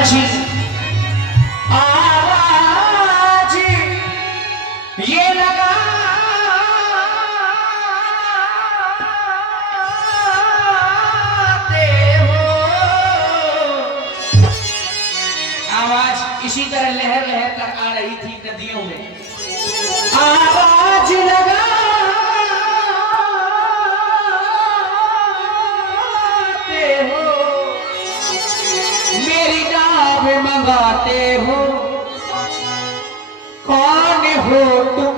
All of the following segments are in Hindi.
आवाज आवाज ये लगाते हो। आवाज इसी तरह लहर लहर कर आ रही थी नदियों में। आवाज लगाते हो, मेरी नाव मंगाते हो। कौन हो तुम,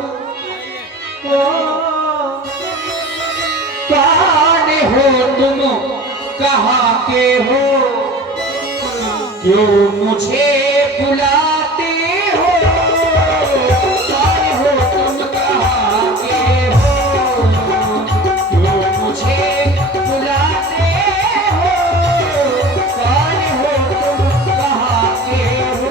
कौन हो तुम, कहाँ के हो, क्यों मुझे बुलाते हो। कौन हो तुम, कहाँ के हो, क्यों मुझे बुलाते हो। कौन हो तुम, कहाँ के हो।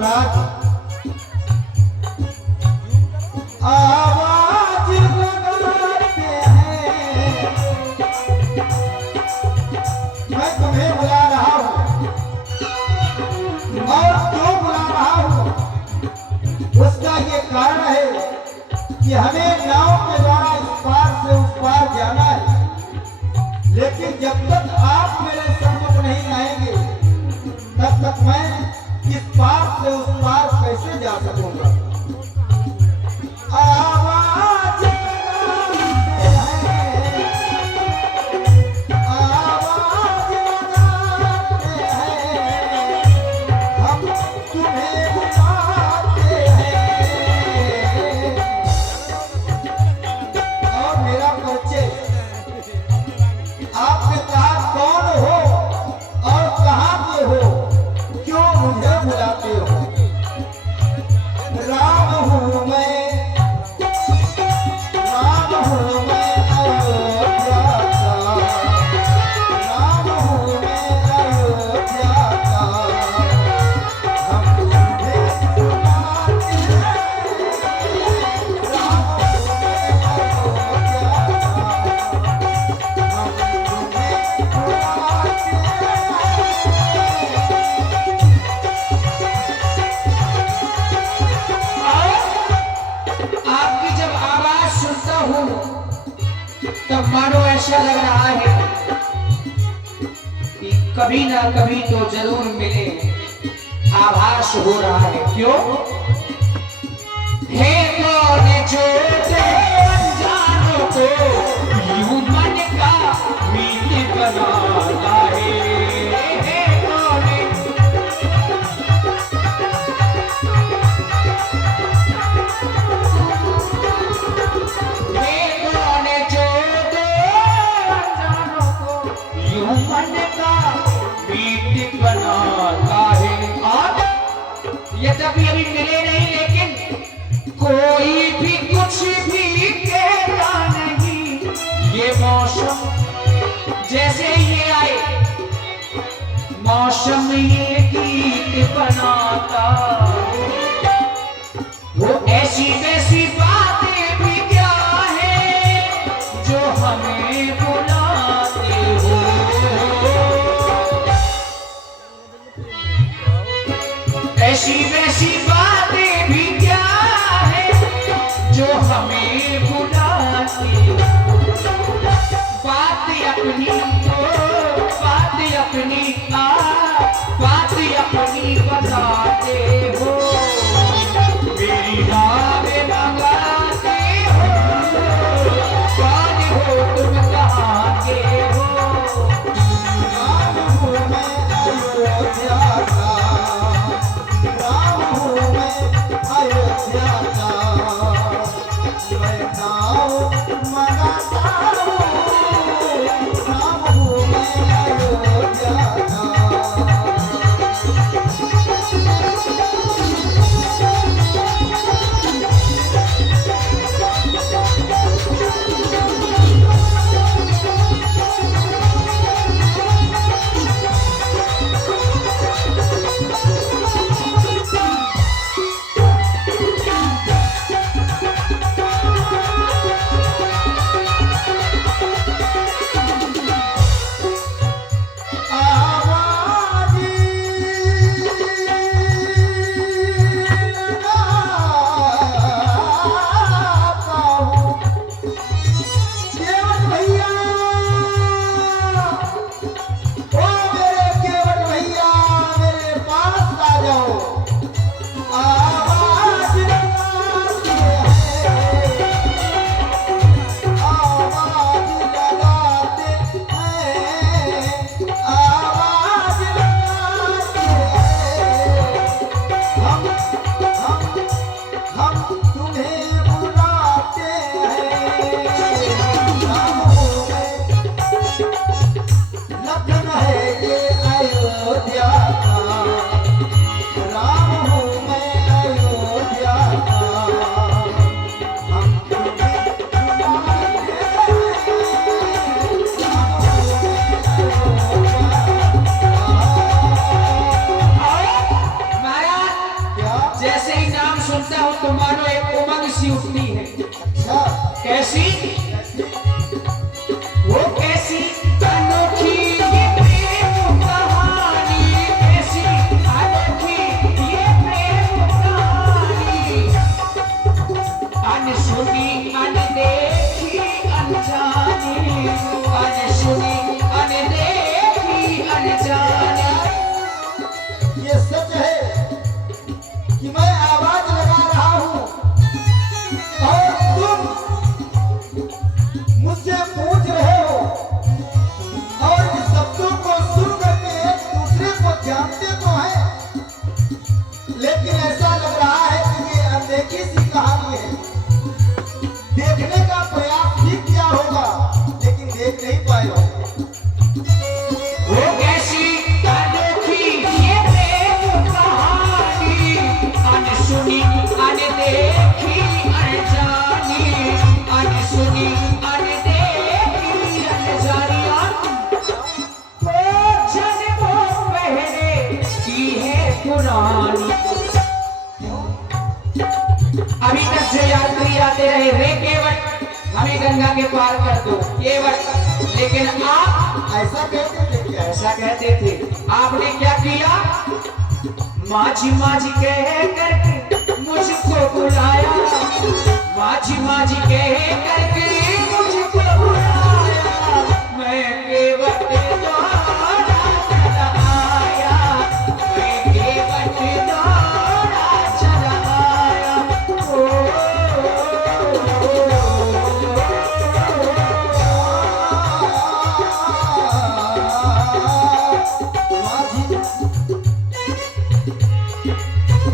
रात आवाज लगाते हैं, मैं तुम्हें बुला रहा हूँ और क्यों बुला रहा हूँ उसका ये कारण है कि हमें नाव के द्वारा इस पार से उस पार जाना है। लेकिन जब तक आप मेरे सम्मुख नहीं आएंगे तब तक मैं इस पार से उस पार कैसे जा सकूंगा। आवाज लगाते हैं, आवाज लगाते हैं, हम तुम्हें बुलाते हैं। और मेरा परिचय आपके साथ कौन हो और कहाँ के हो, क्यों मुझे बुलाते हो। राम हूँ मैं, राम हूँ मैं अयोध्या का, राम हूँ मैं अयोध्या का, हम तुम्हें बुलाते हैं। राम हूँ मैं अयोध्या का, हम तुम्हें बुलाते हैं। आपकी जब आवाज सुनता हूं तब मानो ऐसा लग रहा है कि कभी ना कभी तो जरूर मिले। आभास हो रहा है क्यों है कौन जो अनजानों को यूं मन का मीत बनाता है। कौन जो अनजानों को यूं मन का मीत बनाता है। और यद्यपि अभी मिले नहीं लेकिन कोई भी कुछ भी कहता नहीं। ये मौसम जैसे ये आए, मौसम ये गीत बनाता। वो ऐसी वैसी बातें भी क्या है जो हमें बुलाते हो। ऐसी वैसी बातें भी क्या है जो हमें बुलाती। बात अपनी हो, बात अपनी बात अपनी बताते हो। मेरी नाव मंगाते हो, कौन हो तुम, कहाँ के हो। राम हूँ मैं अयोध्या का, राम हूँ मैं अयोध्या का, मैं नाव मंगाता हूँ, राम पाए हो। वो कैसी अनोखी ये प्रेम कहानी, अनसुनी अनदेखी अनजानी, अनसुनी अनदेखी अनजानी, वो जन्मों पहले की है पुरानी। अभी तक जो यात्री आते रहे रे केवट हमें गंगा के पार कर दो केवट, लेकिन आप ऐसा कहते थे क्या? ऐसा कहते थे, आपने क्या किया? माझी माझी कह करके मुझको बुलाया, माझी माझी कह करके मुझको बुलाया, मैं केवट द्वारा चला आया, मैं केवट द्वारा चला आया।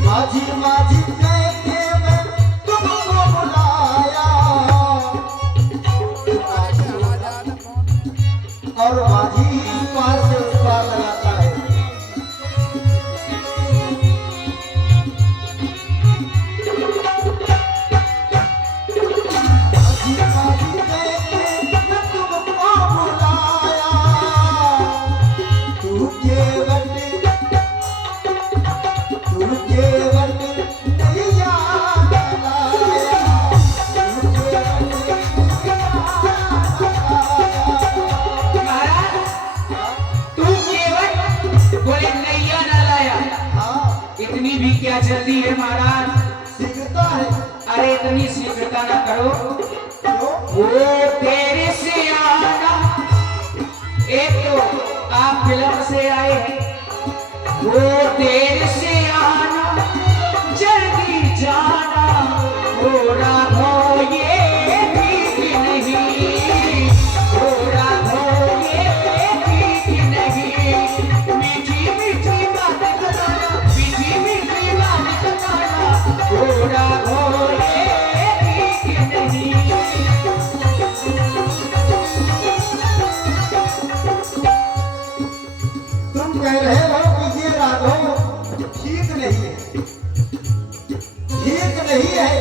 माझी माझी कह के मैं तुमको बुलाया, और माझी इस पार से उस पार लगाता है। माझी माझी कह के मैं तुमको बुलाया, तू केवट इतनी भी क्या जल्दी है महाराज? सीखता है। अरे इतनी शीघ्रता ना करो, क्यों? वो तेरे से आना, एक तो आप फिल्म से आए हैं, वो तेरे से आना जल्दी जाना, हो राघो ये ठीक नहीं, हो राघो ये ठीक नहीं, मीठी मीठी बात कराना, मीठी मीठी बात कराना, हो राघो ये ठीक नहीं। तुम कह रहे हो कि ये राघव ठीक नहीं है, ठीक नहीं है,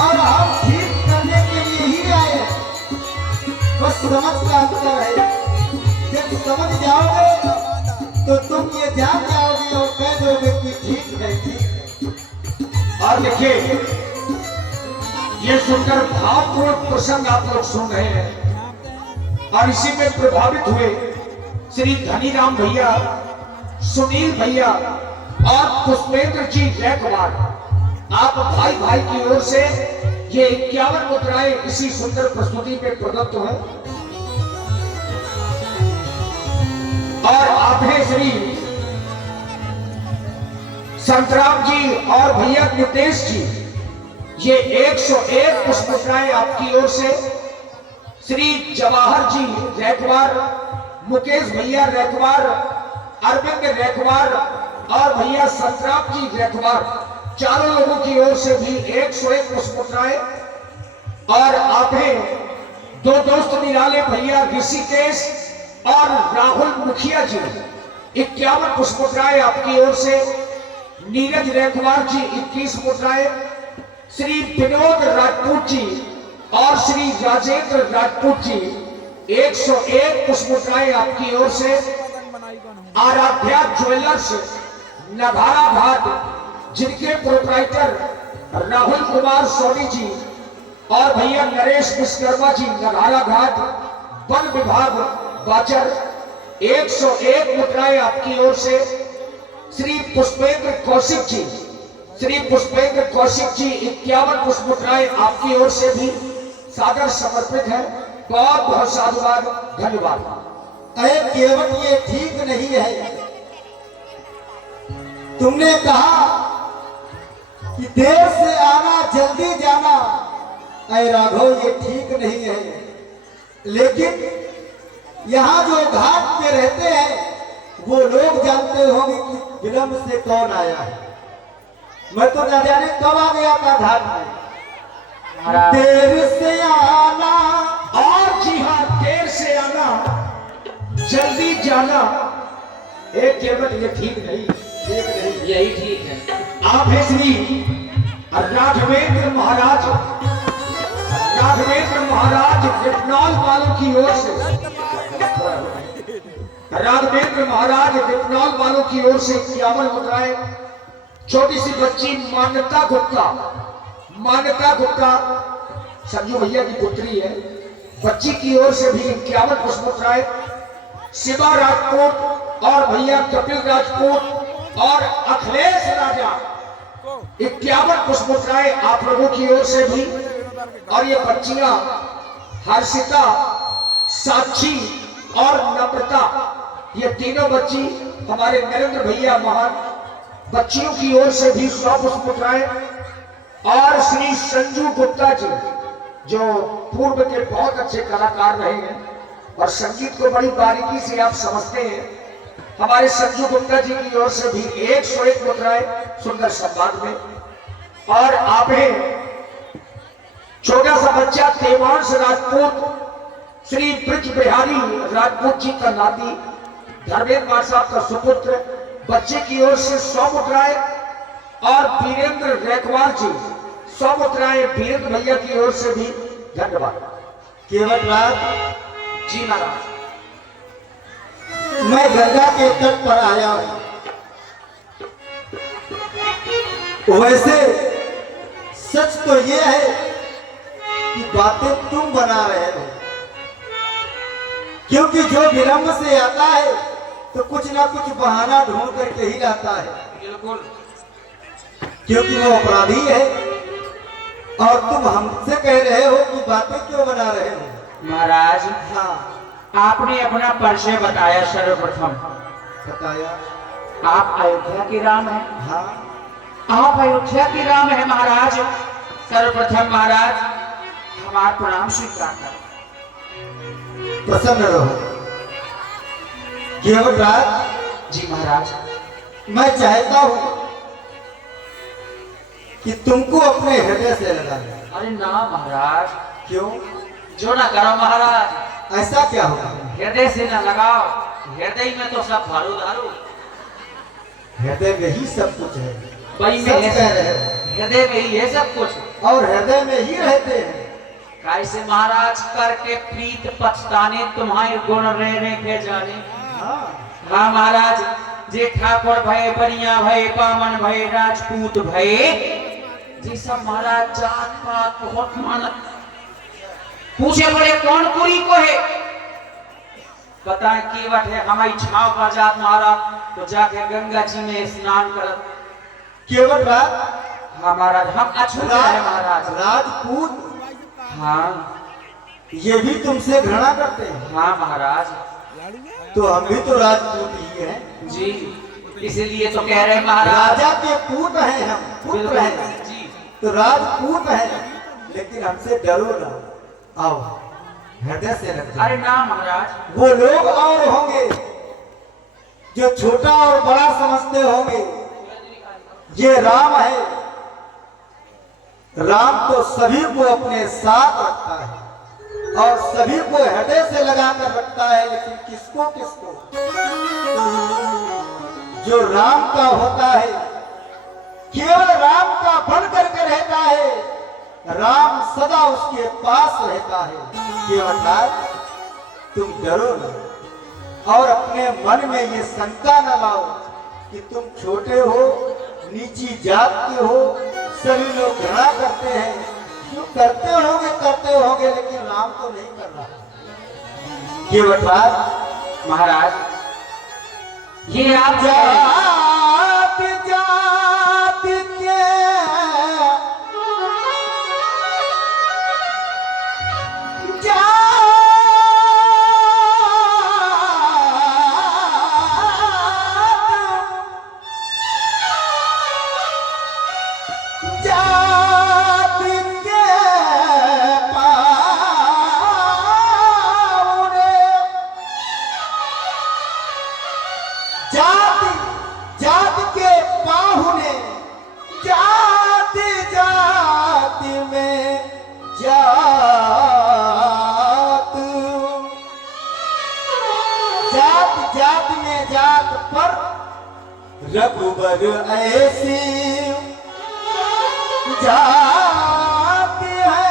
और हम ठीक करने के लिए ही आए हैं। बस समझ का अंतर है। जब समझ जाओगे तो तुम ये जान जाओगे और कह दोगे कि ठीक है, ठीक है। और देखिए, ये सुनकर भावपूर्ण प्रसंग आप लोग सुन रहे हैं और इसी में प्रभावित हुए श्री धनीराम भैया, सुनील भैया और पुष्पेंद्र जी जयकुमार। आप भाई भाई की ओर से ये 51 मुद्राएं इसी सुंदर प्रस्तुति में प्रदत्त हैं और आपने श्री संतराम जी और भैया नितेश जी ये 101 पुष्प मुद्राएं आपकी ओर से, श्री जवाहर जी रैकवार, मुकेश भैया रैकवार, अरविंद रैकवार और भैया संतराम जी रैकवार, चारों लोगों की ओर से भी 101 पुष्प मुद्राएं, और आपने दो दोस्त निराले भैया ऋषिकेश और राहुल मुखिया जी 51 पुष्प मुद्राएं आपकी ओर से, नीरज रैकवार जी 21 मुद्राएं, श्री विनोद राजपूत जी और श्री राजेंद्र राजपूत जी 101 पुष्प मुद्राएं आपकी ओर से, आराध्या ज्वेलर्स नगारा घाट जिनके प्रोप्राइटर राहुल कुमार सोनी जी और भैया नरेश विश्वकर्मा जी नगारा घाट, वन विभाग बाचर 101 मुद्राएं आपकी ओर से, श्री पुष्पेंद्र कौशिक जी, श्री पुष्पेंद्र कौशिक जी 51 पुष्प मुद्राएं आपकी ओर से भी सादर समर्पित है। बहुत बहुत साधुवाद, धन्यवाद। अरे केवट ये ठीक नहीं है। तुमने कहा कि देर से आना जल्दी जाना, अरे राघव ये ठीक नहीं है। लेकिन यहाँ जो घाट पे रहते हैं वो लोग जानते होंगे कि विलंब से कौन आया है। मैं तो न जाने कब आ गया था घाट में। देर से आना और जी हाँ, देर से आना जल्दी जाना एक केवट ये ठीक नहीं। यही ठीक है। आप हैं श्री राघवेंद्र महाराज, राघवेंद्र महाराज विपनौल वालों की ओर से, राघवेंद्र महाराज विपनौल वालों की ओर से 51 मुद्राएं। छोटी सी बच्ची मान्यता गुप्ता, मान्यता गुप्ता संजू भैया की पुत्री है, बच्ची की ओर से भी 51 पुष्प मुद्राएं। शिवा राजपूत और भैया कपिल राजपूत और अखिलेश राजा 51 पुष्प मुद्राएं आप लोगों की ओर से भी। और ये बच्चियां हर्षिता, साक्षी और नम्रता, ये तीनों बच्ची हमारे नरेंद्र भैया महान बच्चियों की ओर से भी 100 पुष्प मुद्राएं। और श्री संजू गुप्ता जी जो पूर्व के बहुत अच्छे कलाकार रहे हैं और संगीत को बड़ी बारीकी से आप समझते हैं, हमारे संजू गुप्ता जी की ओर से भी 101 मुद्राएं सुंदर सम्मान में। और आप हैं छोटा सा बच्चा देवांश राजपूत, श्री ब्रिज बिहारी राजपूत जी का नाती, धर्मेंद्र मार साहब का सुपुत्र, बच्चे की ओर से 100 मुद्राएं। और वीरेंद्र रैकवार जी 100 मुद्राएं वीरेंद्र भैया की ओर से भी। धन्यवाद। केवट राज, जी महाराज। मैं गंगा के तट पर आया हूं। वैसे सच तो यह है कि बातें तुम बना रहे हो, क्योंकि जो विलंब से आता है तो कुछ ना कुछ बहाना ढूंढ करके ही लाता है, बिल्कुल। क्योंकि वो अपराधी है। और तुम हमसे कह रहे हो कि बातें क्यों बना रहे हो? महाराज, हाँ, आपने अपना परिचय बताया सर्वप्रथम। बताया। आप अयोध्या के राम हैं। हाँ, आप अयोध्या के राम हैं महाराज। सर्वप्रथम महाराज हमारा प्रणाम स्वीकार करें। प्रसन्न रहो। केवट राज, जी महाराज। मैं चाहता हूं कि तुमको अपने हृदय से लगा ले। अरे ना महाराज, क्यों? जो ना करो महाराज। ऐसा क्या होगा? हृदय से ना लगाओ, हृदय में तो सब भारू दारू। हृदय में ही सब कुछ है। वही में सच है, कह रहे हो। हृदय में ही है सब कुछ। और हृदय में ही रहते हैं। कैसे महाराज करके प्रीत पछताने तुम्हारे गुण रे के जाने। हाँ, हाँ महाराज, जे ठाकुर भय, बनिया भय, पामन भय, राजपूत भय, जी सब महाराज जात पात बहुत मानत। पूछे बड़े कौन पुरी को है, बताएं केवट है हमारी छाव का जात महाराज, तो जाके गंगा जी में स्नान करत। केवट राज, हाँ महाराज, हम अछूत है महाराज। राजपूत हाँ ये भी तुमसे घृणा करते हैं। हाँ महाराज। तो हम भी तो राजपूत ही हैं। जी, इसलिए तो कह रहे हैं महाराज। राजा के पूत हैं हम, पुत्र बिल्कुल हैं, जी। तो राजपूत हैं, लेकिन हमसे डरो ना। आओ, हृदय से रखो। अरे ना महाराज। वो लोग और होंगे जो छोटा और बड़ा समझते होंगे। ये राम है। राम तो सभी को अपने साथ रखता है और सभी को हृदय से लगा कर रखता है, लेकिन किसको किसको? जो राम का होता है केवल राम का बन करके रहता है, राम सदा उसके पास रहता है। केवल तुम डरो ना और अपने मन में ये शंका न लाओ कि तुम छोटे हो, नीची जात के हो, सभी लोग घृणा करते हैं। जो करते होंगे, लेकिन राम तो नहीं कर रहा। केवट महाराज, ये आप जात जात के जात जात में जात पर रघुबर ऐसी जात है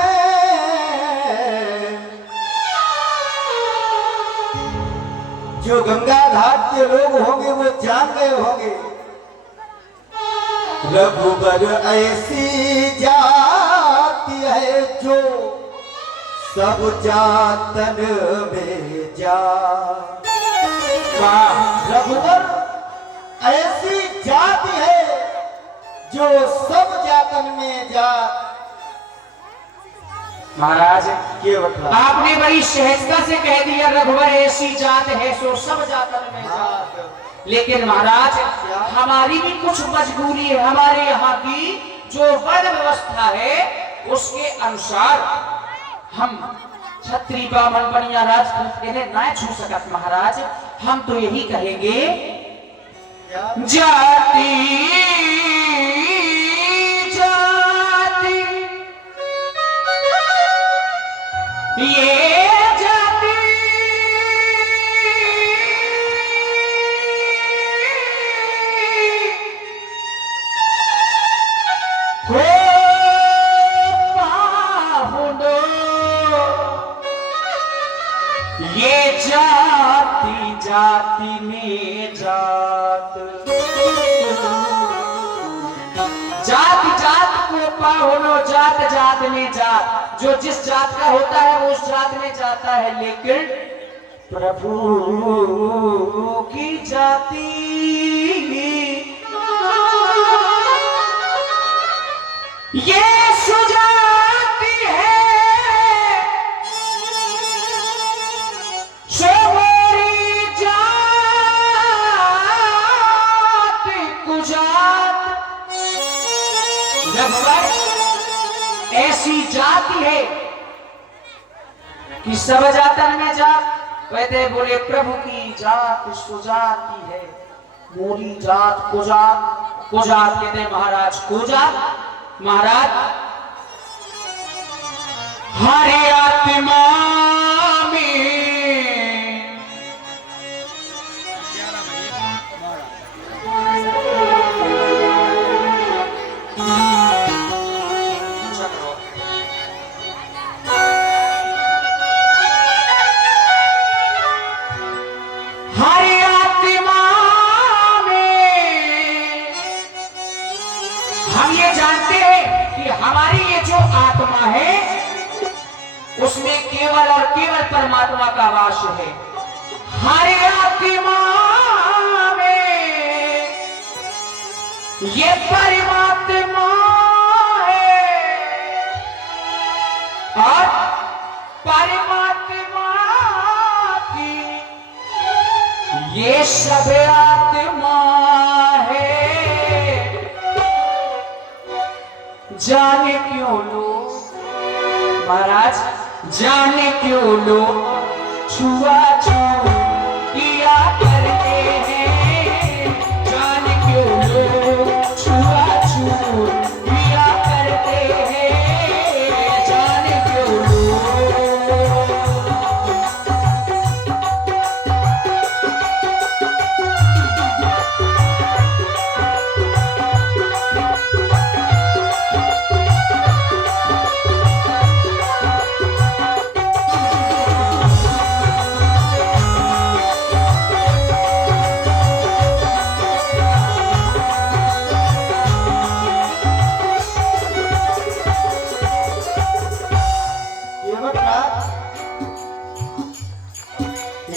जो गंगा घाट के लोग होंगे वो जान गए होंगे। रघुबर ऐसी जाति है जो सब जातन में जा। रघुबर ऐसी जाति है जो सब जातन में जा। महाराज ये बता आपने बड़ी सहजता से कह दिया रघुवर ऐसी जात है सो सब जातन में जा। लेकिन महाराज हमारी भी कुछ मजबूरी है। हमारे यहाँ की जो वर्ण व्यवस्था है उसके अनुसार हम छत्री बामन बनिया राजपूत इन्हें ना छू सकत। महाराज हम तो यही कहेंगे जाति जाति ये जाति को पाहुनो ये जाति जाति में जात जात जात को पाहुनो जात जात में जात। जो जिस जात का होता है वो उस जात में जाता है। लेकिन प्रभु की जाति ये सुजाति है सो मेरी जात कुजात। रघुवर ऐसी जाति है कि सब जातन में जात। कहते बोले प्रभु की जात सुजाति है मोरी जात कुजात। कुजात कहते हैं महाराज कुजात। महाराज हरे आत्मा में हमारी ये जो आत्मा है उसमें केवल और केवल परमात्मा का वास है। हरे आत्मा में ये परमात्मा है और परमात्मा की ये सब आत्मा है। जाने क्यों लोग महाराज जाने क्यों लोग छुआछूत किया करते हैं। जाने क्यों लोग छुआछूत किया करते हैं। जाने क्यों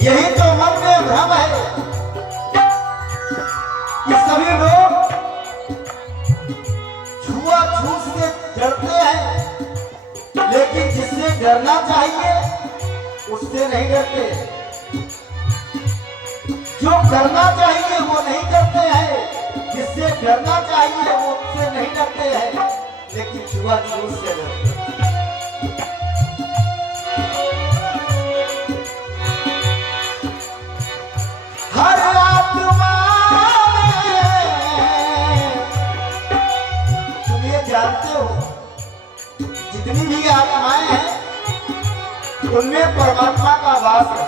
यही तो मन में भ्रम है कि सभी लोग छुआछूत से डरते हैं लेकिन जिससे डरना चाहिए उससे नहीं डरते। जो करना चाहिए वो नहीं करते हैं, जिससे डरना चाहिए वो उससे नहीं डरते हैं लेकिन छुआछूत से डरते हैं। हर आत्मा में तुम ये जानते हो जितनी भी आत्माएं हैं उनमें परमात्मा का वास है।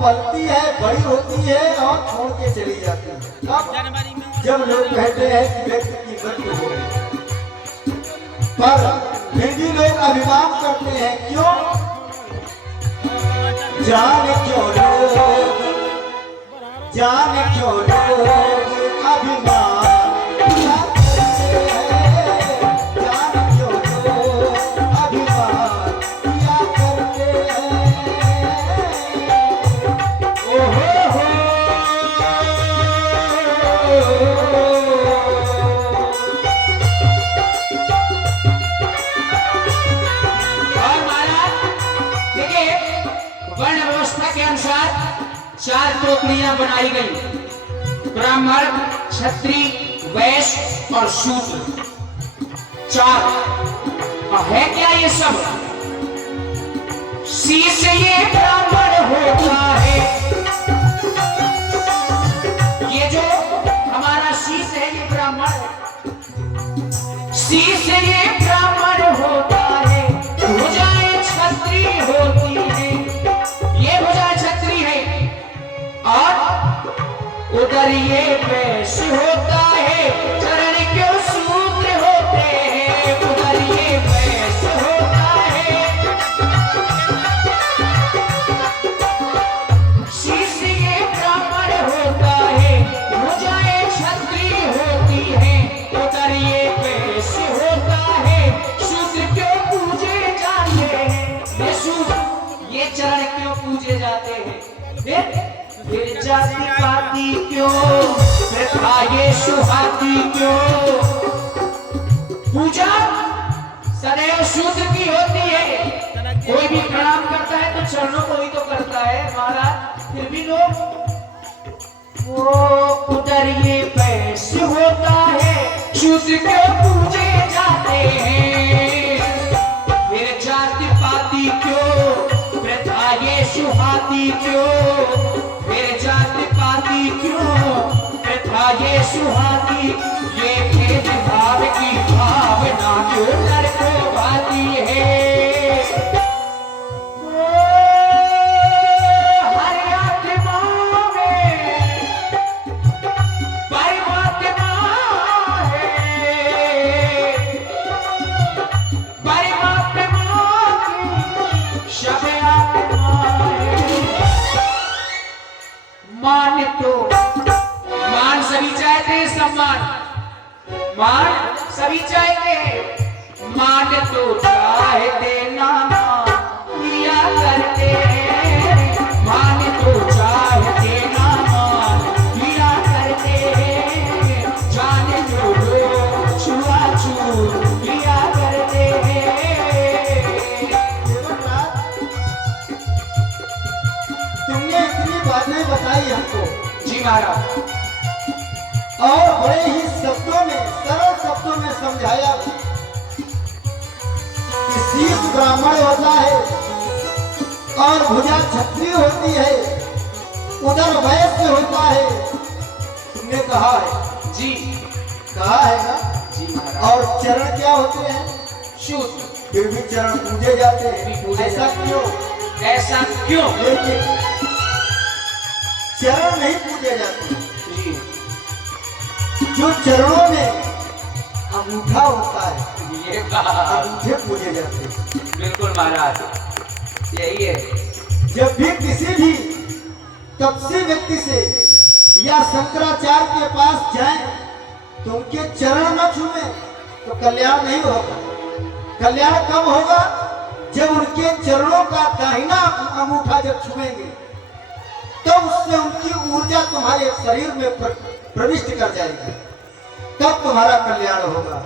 पलती है, बड़ी होती है और छोड़ के चली जाती है। कब? जब लोग कहते हैं कि व्यक्ति की मृत्यु हो गई। पर फिर भी लोग अभिमान करते हैं, क्यों? जाने क्यों लोग, जाने क्यों लोग अभिमान किया करते हैं, जाने क्यों लोग अभिमान किया करते हैं। ओहो हो। और महाराज देखिए, वर्ण व्यवस्था के अनुसार 4 टोकरियां बनाई गई, ब्राह्मण, क्षत्रिय, वैश्य और शूद्र। 4 है क्या ये सब? शीश ये ब्राह्मण होता है, ये जो हमारा शीश है ये ब्राह्मण है। शीश ये ब्राह्मण होता है, भुजाएं क्षत्रिय होती है, ये भुजा क्षत्रिय है। और उधर ये वैश्य होता है, चरण क्यों शूद्र होते हैं, उधर ये वैश्य होता है। शीश ये ब्राह्मण होता है, भुजाएं क्षत्रिय होती हैं, उधर ये वैश्य होता है, शूद्र क्यों पूजे जाते हैं। ये शूद्र, ये चरण क्यों पूजे जाते हैं? फिर जाति पाति क्यों, प्रथा ये सुहाती क्यों। पूजा सदैव शूद्र की होती है। कोई भी प्रणाम करता है तो चरणों को ही तो करता है महाराज, फिर भी लोग वो उधर ये वैश्य होता है, शूद्र क्यों पूजे जाते हैं। फिर जाति पाति क्यों, प्रथा ये सुहाती क्यों, फिर जाति पाति क्यों, प्रथा ये सुहाती, ये भेदभाव की भावना क्यों नर को भाती है। हर आत्मा में परमात्मा है, परमात्मा की सब आत्मा है। मान तो मान सभी चाहते हैं, सम्मान मान सभी चाहते हैं, मान तो चाहते ना लिया करते हैं, मान तो चाहते ना लिया करते हैं, जाने जो लोग छुआ छूत लिया करते हैं। तुमने इतनी बातें बताई हमको जी महाराज, और बड़े ही शब्दों में, सरल शब्दों में समझाया कि शीश ब्राह्मण होता है और भुजा क्षत्रिय होती है, उधर वैश्य होता है। तुमने कहा है, जी कहा है ना? जी महाराज। और चरण क्या होते हैं? शूद्र, फिर भी चरण पूजे जाते भी हैं। पूजे ऐसा जाते क्यों? ऐसा क्यों? लेकिन चरण नहीं पूजे जाते। जी जो चरणों में अंगूठा होता है, ये बात अंगूठे पूजे जाते हैं। बिल्कुल महाराज, यही है। जब भी किसी भी तपस्वी व्यक्ति से या शंकराचार्य के पास जाएं तो उनके चरण न छूए तो कल्याण नहीं होगा। कल्याण कब होगा? जब उनके चरणों का दाहिना अंगूठा जब छुएंगे तब उससे उनकी ऊर्जा तुम्हारे शरीर में प्रविष्ट कर जाएगी, तब तुम्हारा कल्याण होगा।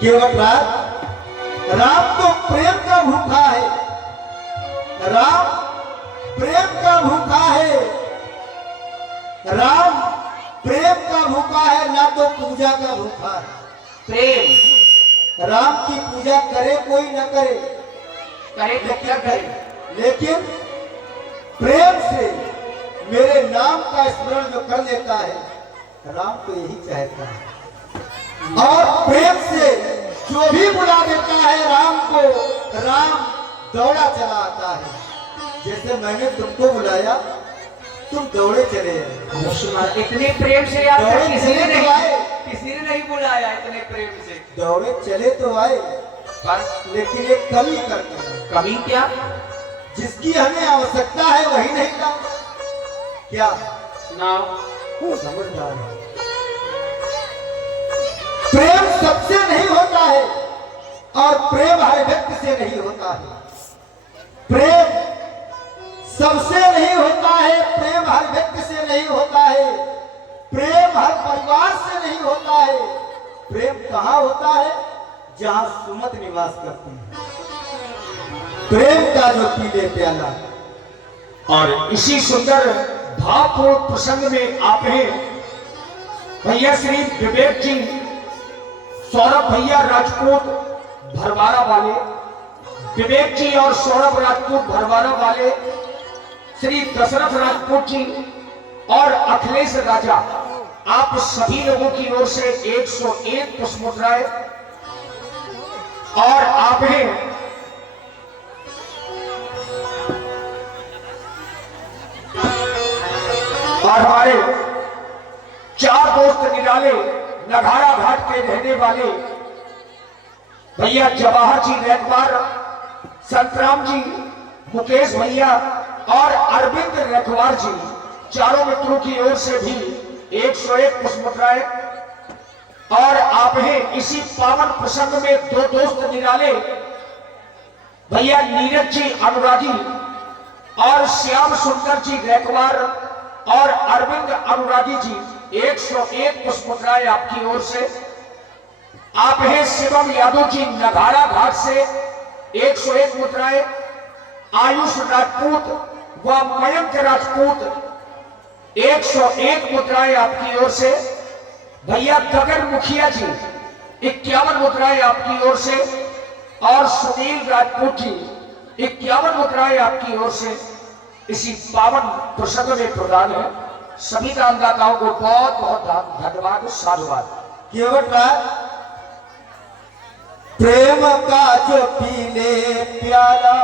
केवट राम तो प्रेम का भूखा है, राम प्रेम का भूखा है, राम प्रेम का भूखा है, ना तो पूजा का भूखा है। प्रेम, राम की पूजा करे कोई न करे, करे तो क्या करे, लेकिन प्रेम से मेरे नाम का स्मरण जो कर लेता है, राम तो यही चाहता है। और प्रेम से जो भी बुला देता है राम को, राम दौड़ा चला आता है। जैसे मैंने तुमको बुलाया तुम दौड़े चले आए। इतने प्रेम से आपको दौड़े किसी ने चले तो आए, किसी ने नहीं बुलाया इतने प्रेम से। दौड़े चले तो आए, पर लेकिन एक कमी करते हैं। कमी क्या? जिसकी हमें आवश्यकता है वही नहीं था। क्या ना समझदार है। प्रेम सबसे नहीं होता है और प्रेम हर व्यक्ति से नहीं होता है। प्रेम सबसे नहीं होता है, प्रेम हर व्यक्ति से नहीं होता है, प्रेम हर परिवार से नहीं होता है। प्रेम कहाँ होता है? जहाँ सुमत निवास करती है। प्रेम का जो पीले प्याला। और इसी सुंदर भावपूर्ण प्रसंग में आप हैं भैया श्री विवेक जी, सौरभ भैया राजपूत भरवारा वाले, विवेक जी और सौरभ राजपूत भरवारा वाले, श्री दशरथ राजपूत जी और अखिलेश राजा, आप सभी लोगों की ओर से 101 पुष्पमुद्राएं। और आप हैं और हमारे चार दोस्त निराले नगाड़ा घाट के रहने वाले भैया जवाहर जी रैकवार, संतराम जी, मुकेश भैया और अरविंद रैकवार जी, चारों मित्रों की ओर से भी 101 पुष्पमुद्राएं। और आप हैं इसी पावन प्रसंग में दो दोस्त निराले भैया नीरज जी अनुरागी और श्याम सुंदर जी रैकवार और अरविंद अनुरागी जी, 101 पुष्पमुद्राएं आपकी ओर से। आप हैं शिवम यादव जी नगाड़ा घाट से 101 मुद्राएं, आयुष राजपूत व मयंक राजपूत 101 मुद्राएं आपकी ओर से। भैया गगन मुखिया जी 51 मुद्राएं आपकी ओर से और सुनील राजपूत जी 51 मुद्राएं आपकी ओर से इसी पावन प्रसंग में प्रदान है। सभी दानदाताओं को बहुत बहुत धन्यवाद, साधुवाद। केवट प्रेम का जो पीले प्याला,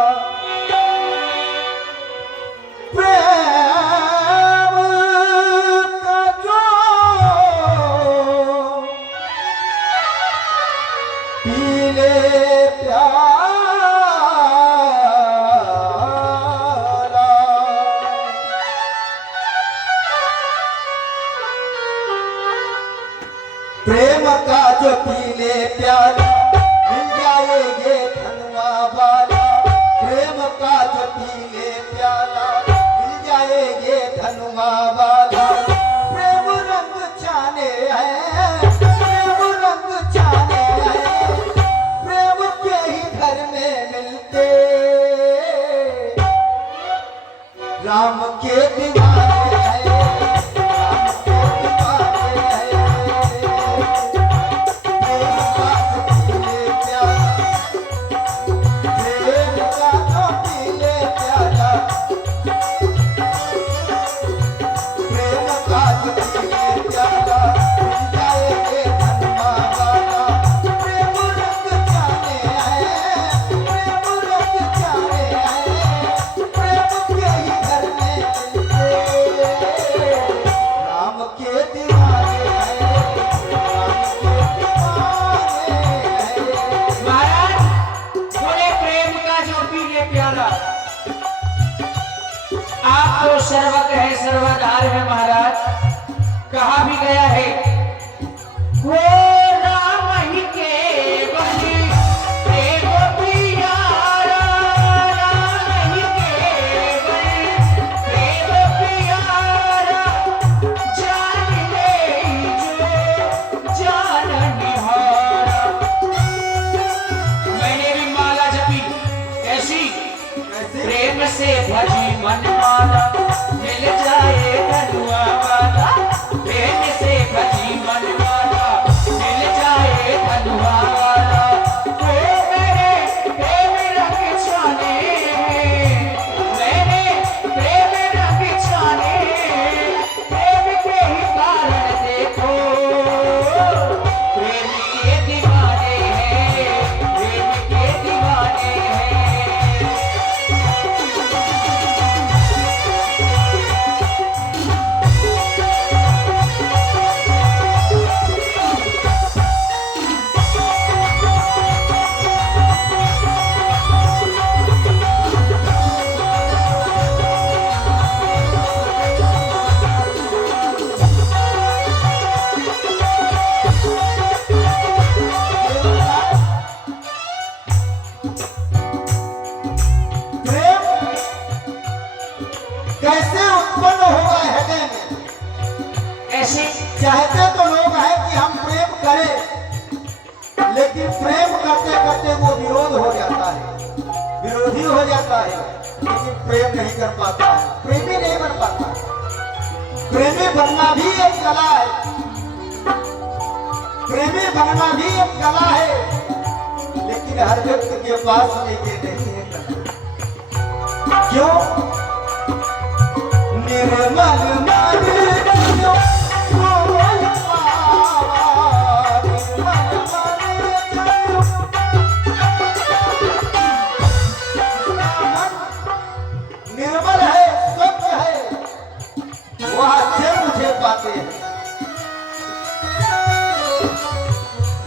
प्रेम का जो पीले प्याला, प्रेम का जो पीले प्याला मिल जाएंगे धनवा वाला। प्रेम का जो पीले प्याला मिल जाएंगे धनवा वाला। प्रेम रंग छाने हैं, प्रेम रंग छाने हैं, प्रेम के ही घर में मिलते राम के दीवाने हैं, राम के दीवाने हैं। प्रेम का जो पीले प्याला, प्रेम का जो पीले प्याला, प्रेम का जो पीले प्याला मिल जाएंगे धनवा वाला। प्रेम रंग जाने हैं, प्रेम रंग जाने हैं, प्रेम के ही घर में मिलते राम के दीवाने हैं, राम के दीवाने हैं। महाराज बोले प्रेम का जो पीले प्याला। आप तो सर्वज्ञ है, सर्वाधार है महाराज। कहा भी गया है वो राम ही केवल प्रेम प्यारा, राम ही केवल प्रेम प्यारा, जान ले जो जान निहारा। मैंने भी माला जपी ऐसी, प्रेम से भजी मन माला मिल जाए धनुआ वाला। प्रेम से भजी करे, लेकिन प्रेम करते करते वो विरोध हो जाता है, विरोधी हो जाता है, लेकिन प्रेम नहीं कर पाता है, प्रेमी नहीं बन पाता है। प्रेमी बनना भी एक कला है, प्रेमी बनना भी एक कला है, लेकिन हर व्यक्ति के पास में ये नहीं है कला। क्यों? निर्मल मन जियो कोई पावा, निर्मल मन जियो। निर्मल है, स्वच्छ है, वह अच्छे मुझे पाते हैं।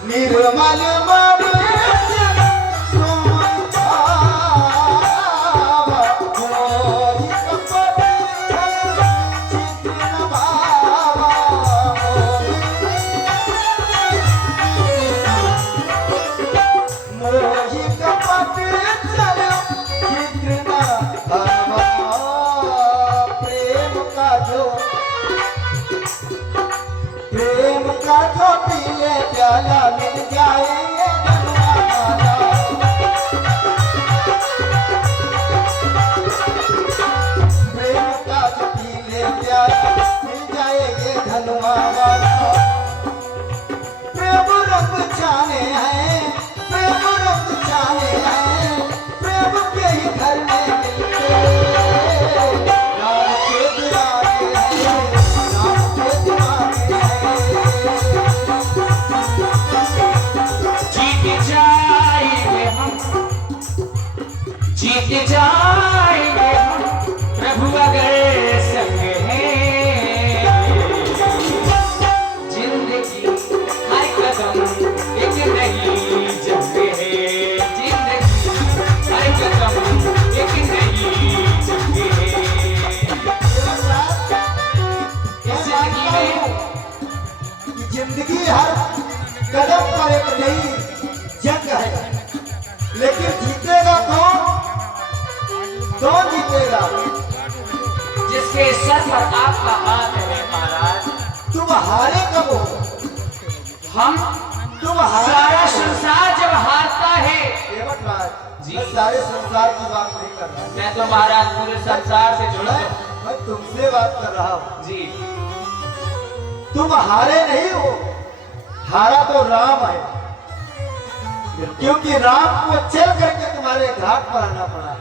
निर्मल मन सोई पावा, कोई कपट चित न भावा। मोहि कपट चलो चित न भावा। प्रेम का जो पी ले प्याला, मिल जाएंगे धनुआ वाला। प्रेम का जो पी ले प्याला, मिल जाएंगे धनुआ वाला। प्रेम रंग जाने हैं, प्रेम रंग जाने हैं, प्रेम के ही घर में मिलते। राम के दीवाने हैं, राम के दीवाने हैं। जीत जाएंगे हम प्रभु अगर संग है। जिंदगी हर कदम एक नई जंग है, जिंदगी हर कदम एक नई जंग है। जिंदगी हर कदम पर एक नई जंग है, लेकिन जीतेगा कौन? कौन जीतेगा? जिसके सर पर आपका हाथ है महाराज। तुम हारे कब हो? हम तुम हारे सारा कब हो? संसार जब हारता है। केवटराज जी। मैं सारे संसार की बात नहीं कर रहा, मैं तो महाराज पूरे संसार से जुड़ा हूं। मैं तुमसे बात कर रहा हूँ। जी तुम हारे नहीं हो, हारा तो राम है, क्योंकि राम को चल करके तुम्हारे घाट पर आना पड़ा।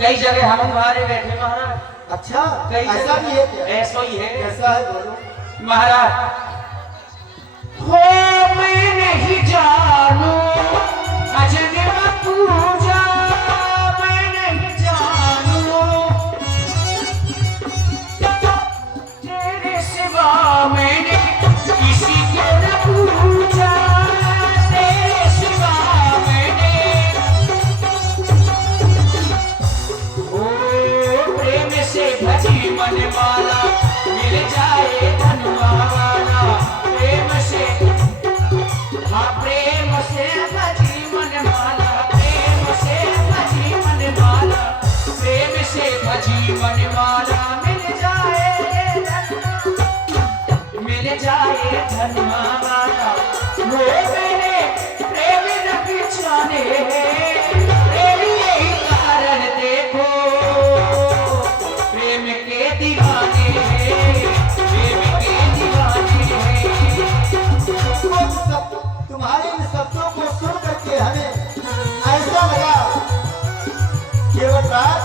कई जगह हम हारे बैठे महाराज। अच्छा, कई ऐसा जगह भी है क्या? ऐसा ही है कैसा है बोलो? महाराज। हो मैं नहीं जानू अजन्म पूजा, मैं नहीं जानू तेरे सिवा मैंने किसी को न पूजा, तेरे सिवा मैंने। ओ प्रेम से भजी मनमाला, मिल जाए धनुआ वाला। प्रेम से, हाँ प्रेम से भजी मनमाला, प्रेम से भजी मनमाला, प्रेम से भजी मनमाला। मिल जाए धनुआ वाला। वो मेरे प्रेम रंग जाने हैं, प्रेम यही कारण देखो प्रेम के दीवाने हैं, प्रेम के दीवाने हैं। तुम्हारे इन शब्दों को सुन करके हमें ऐसा लगा केवटराज,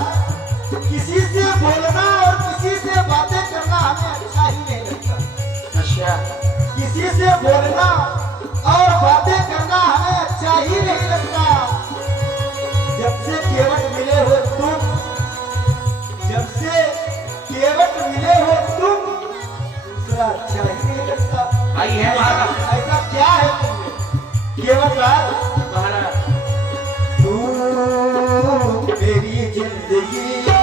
किसी से बोलना और किसी से बातें करना हमें अच्छा ही नहीं लगता। अच्छा, किसी से बोलना और बातें करना हमें अच्छा ही नहीं लगता। जब से केवट मिले हो तुम, जब से केवट मिले हो तुम, दूसरा अच्छा ही नहीं लगता। आई है महाराज। ऐसा क्या है तुमने केवटराज? महाराज तू मेरी जिंदगी है,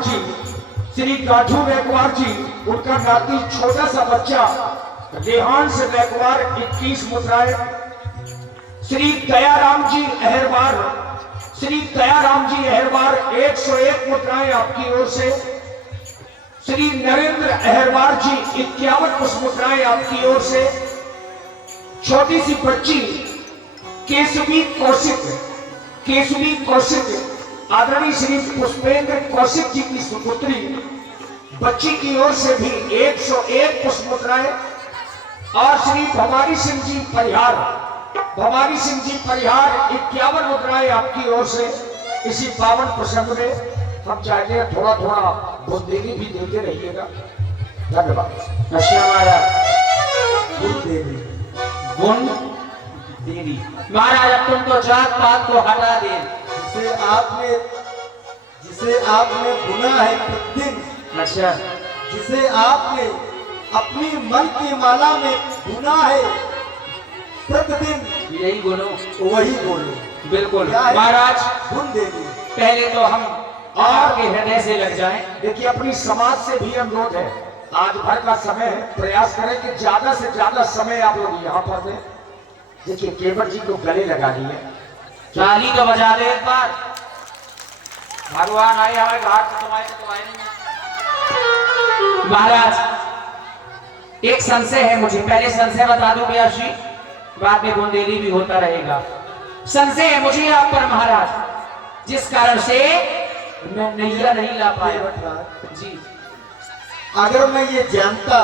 जी, श्री गाठू रैकवार जी, उनका नाती छोटा सा बच्चा रेहांस रैकवार 21 मुद्राएं। श्री दयाराम जी अहरवार, श्री दयाराम जी अहरवार 101 मुद्राएं आपकी ओर से। श्री नरेंद्र अहरवार जी 51 पुष्प मुद्राएं आपकी ओर से। छोटी सी बच्ची केशवी कौशिक, केशवी कौशिक आदरणीय श्री पुष्पेंद्र कौशिक जी की सुपुत्री बच्ची की ओर से भी 101 पुष्प मुद्राएं। और श्री भवानी सिंह जी परिहार, भवानी सिंह जी परिहार 51 मुद्राएं आपकी ओर से। इसी पावन प्रसंग में हम चाहते हैं थोड़ा थोड़ा बुंदेली भी देते रहिएगा। धन्यवाद। देवी महाराज, अब तुम तो जात पात को हटा दे। जिसे आपने बुना है प्रतिदिन, अच्छा, जिसे आपने अपनी मन की माला में बुना है प्रतिदिन, यही बोलो, वही बोलो। बिल्कुल क्या है? महाराज, बुन देवी। पहले तो हम आपके हृदय से लग जाएं। देखिए, अपनी समाज से भी अनुरोध है, आज भर का समय है, प्रयास करें कि ज्यादा से ज्यादा समय आप लोग यहाँ पर दें। देखिए, केवट जी को गले लगा दिए, ताली तो बजा दे एक बार। भगवान आए हमारे घाट तो तुम्हारे महाराज, एक संशय है मुझे, पहले संशय बता दूं व्यास जी, बाद में बुंदेली भी होता रहेगा। संशय है मुझे आप पर महाराज, जिस कारण से मैं नैया नहीं ला पाया जी। अगर मैं ये जानता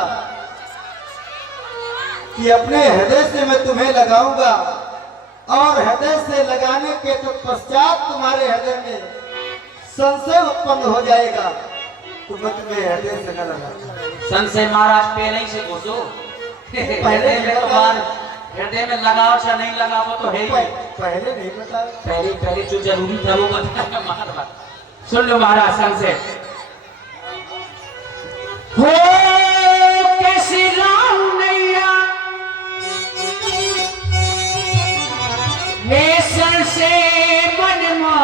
कि अपने हृदय से मैं तुम्हें लगाऊंगा और हृदय से लगाने के तो पश्चात तुम्हारे हृदय में संशय उत्पन्न हो जाएगा, तो मैं तुम्हें हृदय से न लगा। संशय महाराज पहले ही से घुसो, पहले में तुम्हारे हृदय में लगाओ चाहे नहीं लगाओ तो है ही। पहले नहीं पता। पहले पहले जो जरूरी था वो बताया महाराज। सुन लो महाराज, संशय हो कैसी राम नैया हे संशय मनमा,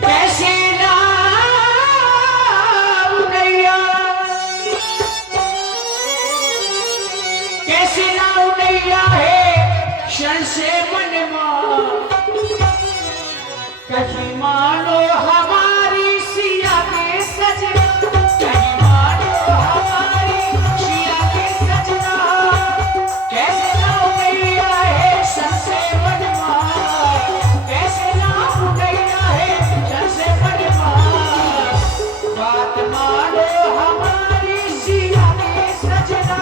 कैसी राम नैया, कैसी राम नैया है संशय मनमा, कहीं मानो हमारी सिया के सजना, कहीं मानो हमारी सिया के सजना, कैसे नाम नैया है संशय मनमा, कैसे नाम नैया है संशय मनमा, बात मानो हमारी सिया के सजना।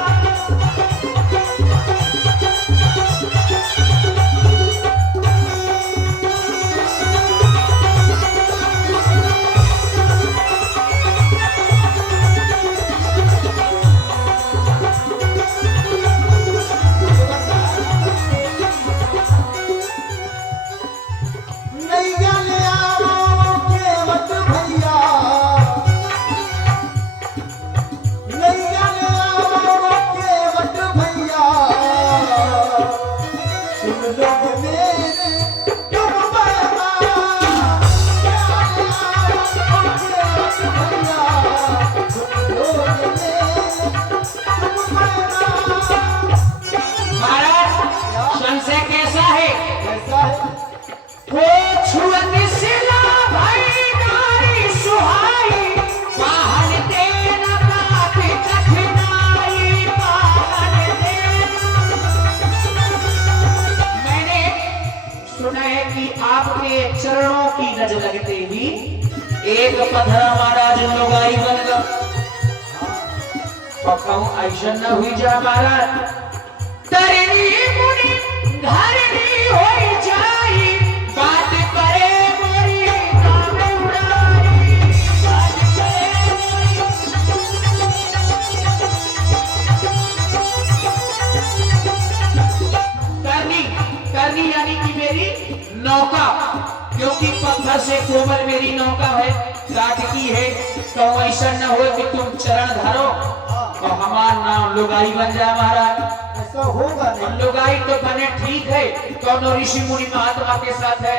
चरणों की नजर लगते ही एक पथरा महाराज लुगाई बन गया। कहूं ऐसा न हुई जा महाराज, तरनी मुनि धरनी हो जाई, बात करे मोरी काम उड़ाई, बात करे करनी करनी यानी कि मेरी नौका, क्योंकि पत्थर से कोमल मेरी नौका है, काट की है, तो ऐसा न हो कि तुम चरण धरो तो हमारा नाम लुगाई बन जाए महाराज। ऐसा होगा नहीं। लुगाई तो बने ठीक है, तो ऋषि मुनि महात्मा के साथ है,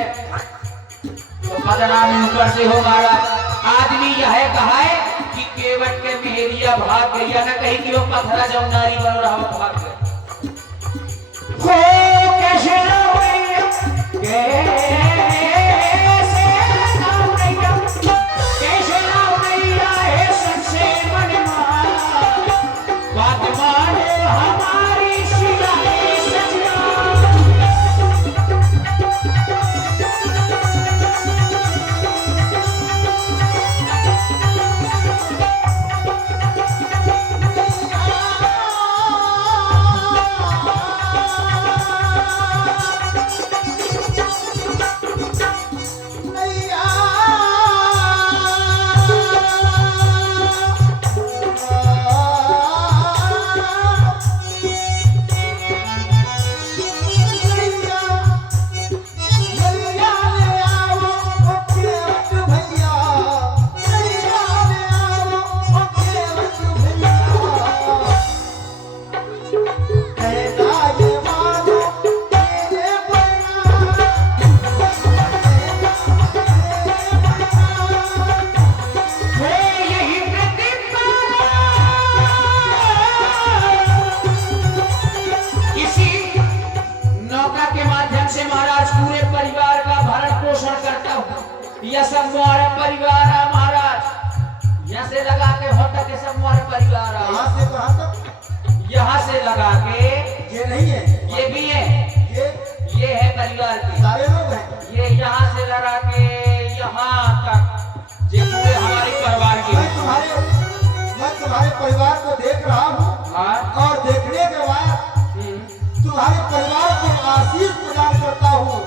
बदनामी ऊपर से हो महाराज। आदमी यह कहा है कि केवट के मेहरिया भाग गया, न कहीं कि वो पथरा जमुनारी बन रहा भाग गया। हो कैसे ना भैया, कैसे ना भैया है सबसे मनमाना, बात मानो हमारी सिलाई सजना। यह सब हमारा परिवार है महाराज। यहाँ से लगा के होता के सब हमारा परिवार है। कहाँ से कहाँ तक? यहाँ से लगा के ये नहीं है, ये भी है, ये है परिवार के सारे लोग हैं। ये यहाँ से लगा के यहाँ तक ये पूरे हमारे परिवार के। मैं तुम्हारे परिवार को देख रहा हूँ हाँ? और देखने के बाद तुम्हारे परिवार को आशीष प्रदान करता हूँ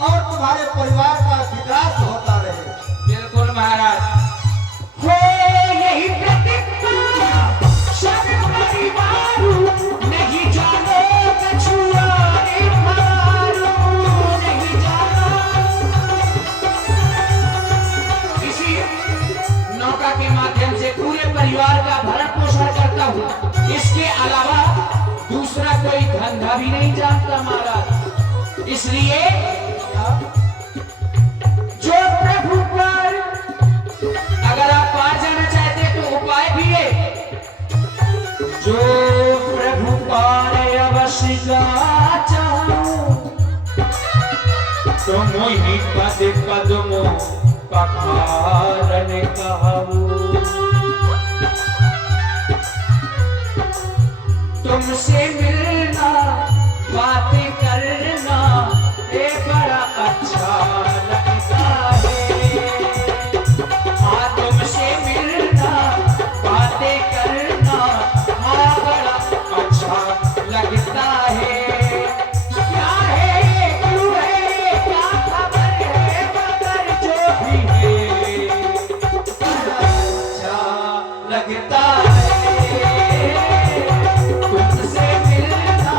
और तुम्हारे परिवार का विकास होता रहे। बिल्कुल महाराज। हो यही प्रतिज्ञा सब परिवार, नहीं जानो कछुआ रे मारो, नहीं जानो। इसी नौका के माध्यम से पूरे परिवार का भरण पोषण करता हूँ। इसके अलावा दूसरा कोई धंधा भी नहीं जानता महाराज। इसलिए जो प्रभु पर अगर आप पार जाना चाहते हैं तो उपाय भी है। जो प्रभु पार अवश्य चाहूं तो मोहि पद कदमों पखारन कहूं। तुमसे मिलना बातें करना ये बड़ा अच्छा लगता है। हाँ तुमसे मिलना बातें करना हाँ बड़ा अच्छा लगता है। क्या है क्यों है क्या खबर है मगर जो भी है अच्छा लगता है। तुमसे मिलना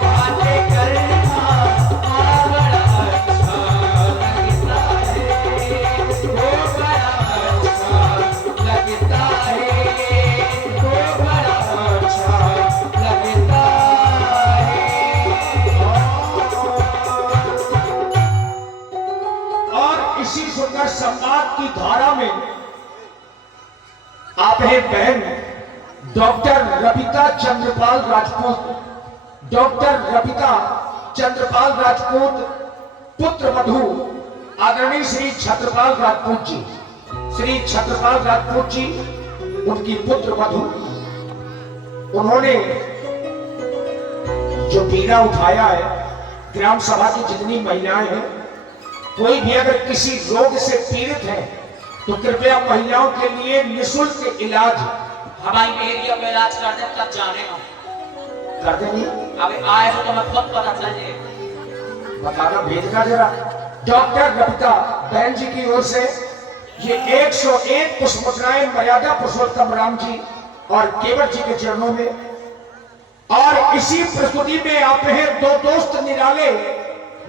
बातें करना हाँ बड़ा अच्छा लगता है। वो बड़ा अच्छा लगता है, वो बड़ा अच्छा लगता है। और इसी सुंदर संवाद की धारा में आप हैं बहन डॉक्टर रबिता चंद्रपाल राजपूत। डॉक्टर रबिता चंद्रपाल राजपूत पुत्र मधु आदरणीय श्री छत्रपाल राजपूत जी। श्री छत्रपाल राजपूत जी उनकी पुत्र मधु, उन्होंने जो बीड़ा उठाया है, ग्राम सभा की जितनी महिलाएं हैं, कोई भी अगर किसी रोग से पीड़ित है तो कृपया महिलाओं के लिए निःशुल्क इलाज हमारी एरिया में इलाज कर दे तब जाने हम कर देंगे। अभी आए हो तो मैं खुद पता चले बताना भेजना जरा। डॉक्टर रबिता बहन जी की ओर से ये 101 पुष्पमुद्राएं मर्यादा पुरुषोत्तम राम जी और केवट जी के चरणों में। और इसी प्रस्तुति में आप हैं दो दोस्त निराले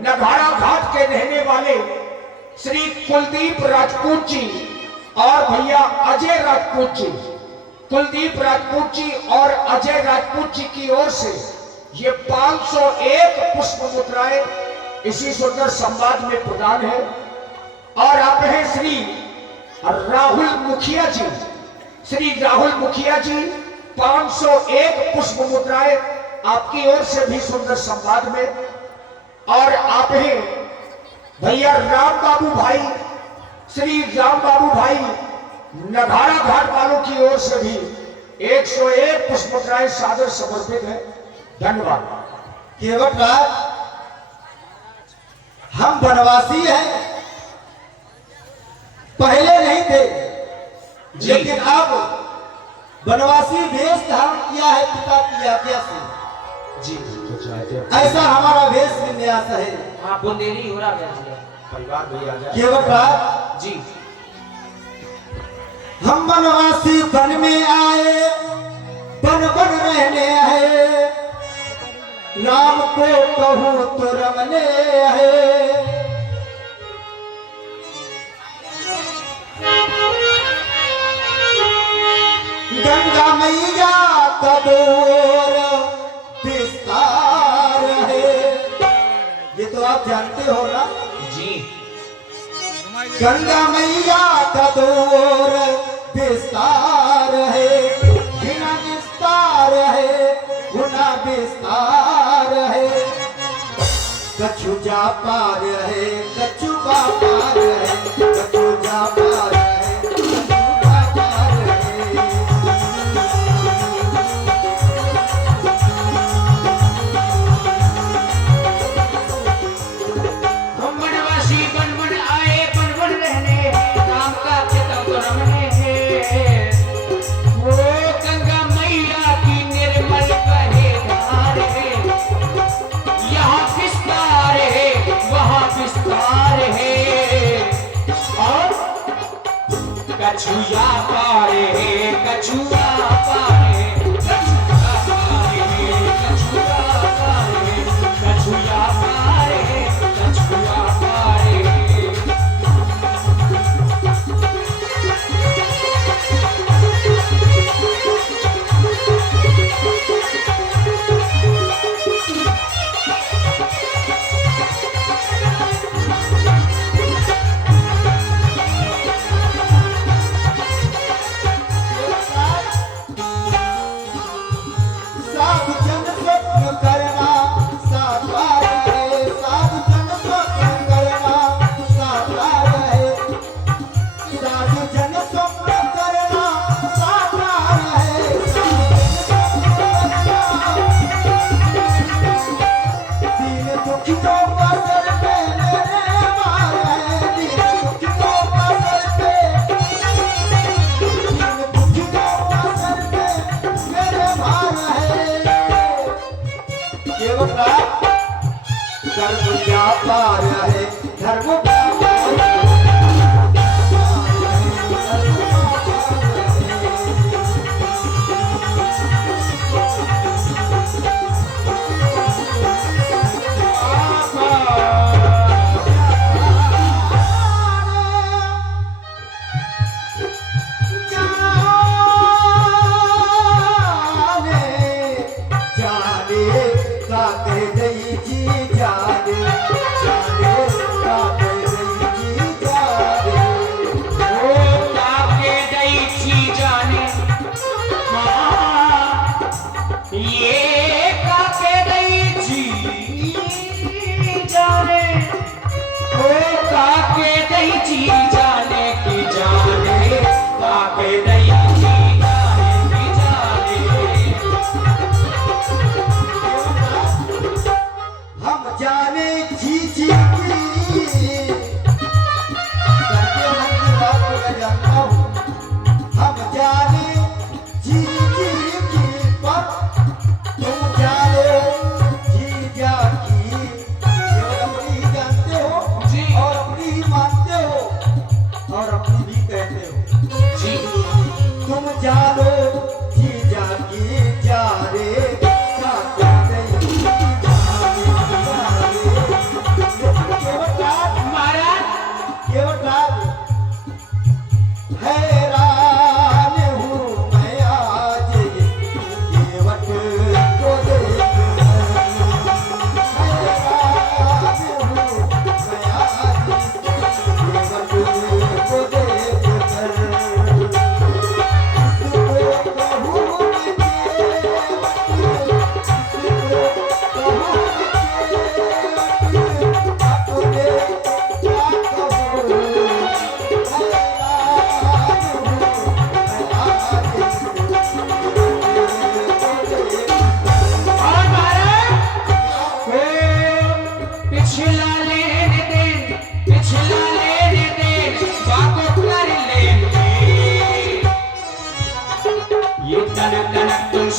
नगाड़ा घाट के रहने वाले श्री कुलदीप राजपूत जी और भैया अजय राजपूत जी। कुलदीप राजपूत जी और अजय राजपूत जी की ओर से ये 501 पुष्प मुद्राएं इसी सुंदर संवाद में प्रदान है। और आप हैं श्री राहुल मुखिया जी। श्री राहुल मुखिया जी 501 पुष्प मुद्राएं आपकी ओर से भी सुंदर संवाद में। और आप हैं भैया राम बाबू भाई, श्री राम बाबू भाई नगाड़ा घाट वालों की ओर से भी 101 पुष्प मुद्राएं सादर समर्पित है। धन्यवाद। केवट राज, हम वनवासी हैं, पहले नहीं थे, लेकिन अब वनवासी वेश धारण किया है पिता की आज्ञा से। जी ऐसा हमारा वेश विन्यास है। हाँ बुंदेली हो रहा है परिवार भी आ जाए। केवट राज जी। हम वनवासी वन में आए, वन वन रहने आए, राम को कहूँ तो रमने आए। गंगा मैया का बोर विस्तार है, ये तो आप जानते हो ना। जी। गंगा मैया का दौर विस्तार है, बिना विस्तार है, गुना विस्तार है। कछु जा पार है, कछु बा पार है, कछु जा पार है, कछु बा पार है। हम वनवासी बन बन आए, बन बन रहने, राम का चितम तो रमने हैं। वो गंगा मैया की निर्मल कहे धार है, यहाँ विस्तार है, वहाँ विस्तार है। और कछुआ पार है, कछुआ पार है, कछुआ पार है, कछुआ पार है, कछुआ पार है, कछुआ पार है। साधु जन स्वप्न करना साकार है, साधु जन स्वप्न करना साकार है, साधु जन स्वप्न करना साकार है, साधु जन स्वप्न करना। दीन दुखियों का सर पे मेरे भार है, दीन दुखियों का सर पे, दीन दुखियों का सर पे मेरे भार है। केवट राज, धर्म क्या पार है, धर्म क्या पार है, जाने का कह गई जी, जाने जाने का कह गई जी, जाने। ओ ताके दई छी जाने, हाँ, ये काके दई छी जाने, ओ काके दई छी जाने की जाने, काके दई छी जाने की जाने। हम जाने जी जी की, करके मन की बात को मैं जानता हूँ। हम जाने जी जी की, पर तुम जाने जी जा की। केवल अपनी ही जानते हो जी। और अपनी ही मानते हो।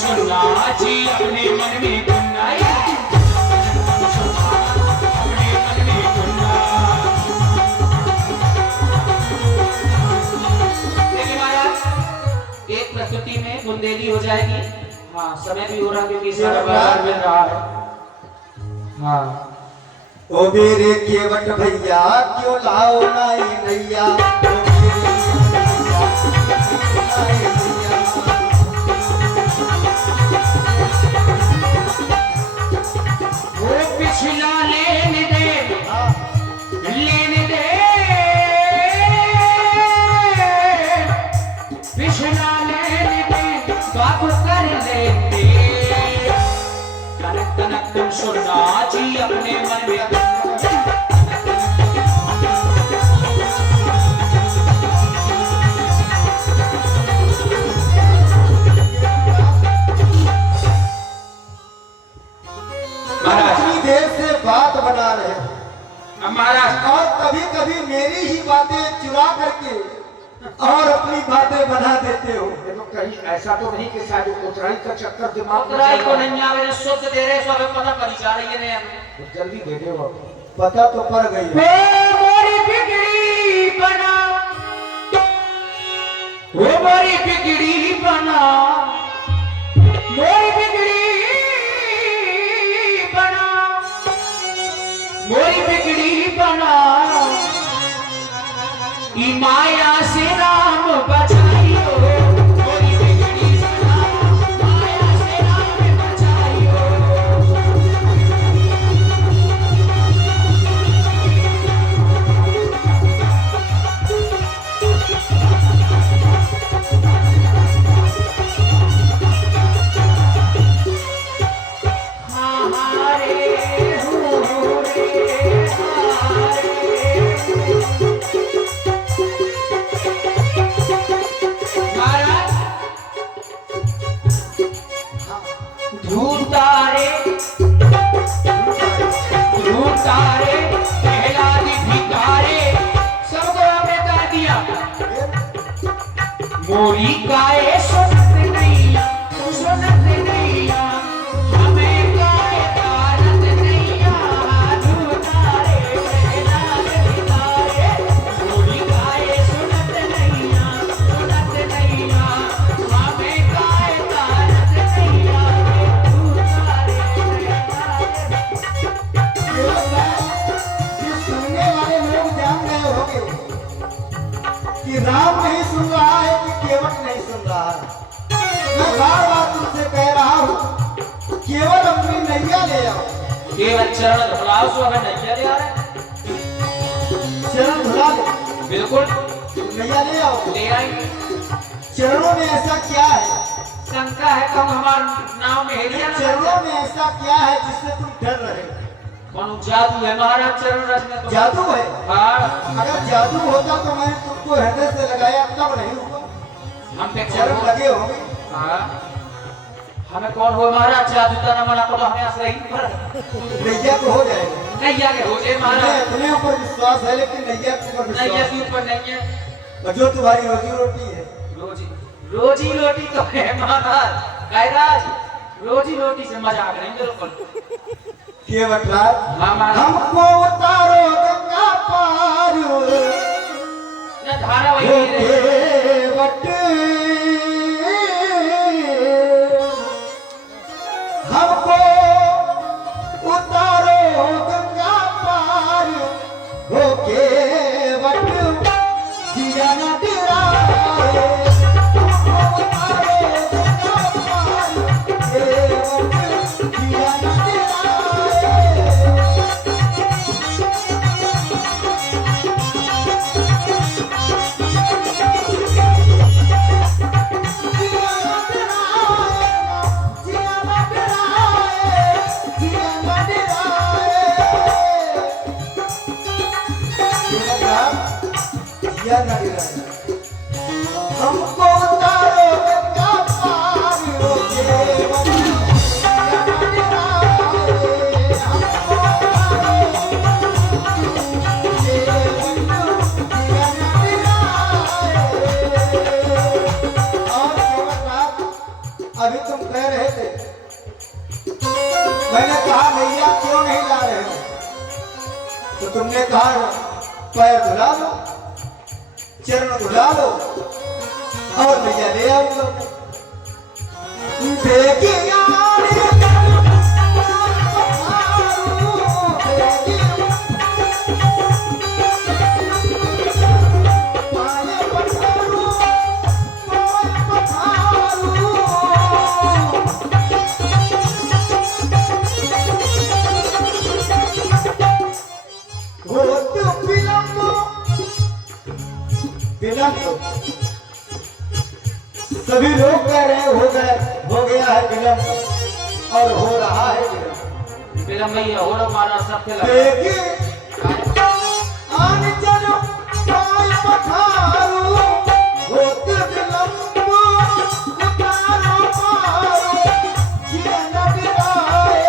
सुनना जी अपने मन में गुन्ना, अपने मन में गुन्ना। देखिए महाराज, एक प्रस्तुति में बुंदेली हो जाएगी। हाँ, समय भी हो रहा क्योंकि सारा बाजार मिल रहा है। हाँ, ओ मेरे केवट भैया क्यों लाओ नाई नैया, ओ मेरे वो पिछला लेने दे, लेने दे, पिछला लेने दे, बाप कर लेते। तनक तनक तुम सुनना जी अपने मन में। इतनी देर से बात बना रहे हो महाराज, और कभी कभी मेरी ही बातें चुरा करके और अपनी बातें बना देते हो। देखो कहीं ऐसा तो नहीं कि शायद उतराई का चक्कर दिमाग में उतराई चल को रहा है। नहीं आवे, शुद्ध दे रहे सो हमें पता पड़ी जा रही है ने हमें। तो जल्दी दे दो अब। पता तो पड़ गई है। मोरी बिगड़ी बना, वो मोरी बिगड़ी बना, मोरी बिगड़ी बना, मोरी बिगड़ी बना, ई माया से राम बचाइयो, मोरी बिगड़ी बना, माया से राम बचाइयो। मोरी गाए सुनत नैया, सुनत नैया, हमें गाए तारत नैया, धुतारे पहलाद भितारे। मोरी गाए सुनत नैया, सुनत नैया, हमें गाए तारत नैया, धुतारे पहलाद। ये सुनने वाले लोग जान गए होंगे कि राम नहीं सुन रहा है कि केवट नहीं सुन रहा है। मैं बार बार तुमसे कह रहा हूँ केवल अपनी नैया ले आओ। केवल चरण धुलाओ सो हमें नैया ले आ रहे हैं। चरण धुला ले, बिल्कुल नैया ले आओ। ले आएंगे। चरणों में ऐसा क्या है, शंका है तो हमारे नाव में हेलिया ना चरणों में ऐसा क्या है जिससे तुम डर रहे हो? कौन जादू है महाराज चरण रच में तो। जादू है? हाँ, अगर जादू होता तो मैंने तुमको हृदय से लगाया, तब नहीं हुआ। हम पे चरण कौन लगे होंगे। हाँ, हमें कौन हो महाराज जादू तना मना को तो हमें आश्रय पर नैया तो हो जाएगा। नैया के हो जाए मुझे महाराज। अपने ऊपर विश्वास है लेकिन नैया के ऊपर नैया विश्वास के ऊपर नहीं है। और जो तुम्हारी रोजी रोटी है। रोजी रोजी रोटी तो है महाराज। कैराज रोजी रोटी से मजाक नहीं बिल्कुल। केवट राज, हाँ महाराज। हमको उतारो गंगा पार, न धारा वही हे नहीं रही। केवट, हमको उतारो गंगा पार, हो केवट जिया न डराए। हमको उतारो गंगा पार, केवट जिया न डराए। हमको उतारो गंगा पार, हो केवट जिया न डराए। हमको उतारो केवट जिया न डराए। और केवट राज, अभी तुम कह रहे मैंने कहा नैया क्यों नहीं ला रहे हो? तो तुमने कहा पैर धुला लो, चरण धुला लो और नैया ले आऊंगा। देखी सभी लोग कह रहे हो गया है विलम्ब और हो रहा है विलम्ब। विलम्ब ही हो रहा हमारा सबके लगा। देखिए आन चलो पाय पठारू होते विलम्ब उतारो पारो ये न गिराए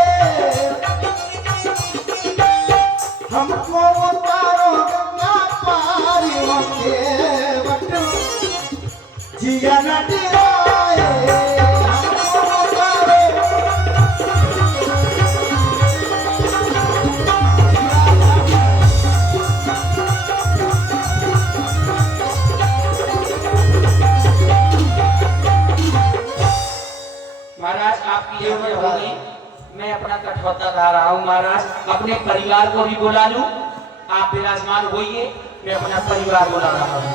हमको उतारो गंगा पारी होके जिया न गिराए हमको उतारो। महाराज आपकी ये उम्र हो गई, मैं अपना कठौता ला रहा हूँ महाराज। अपने परिवार को भी बुला लूं, आप विराजमान होइए, मैं अपना परिवार बुला रहा हूँ।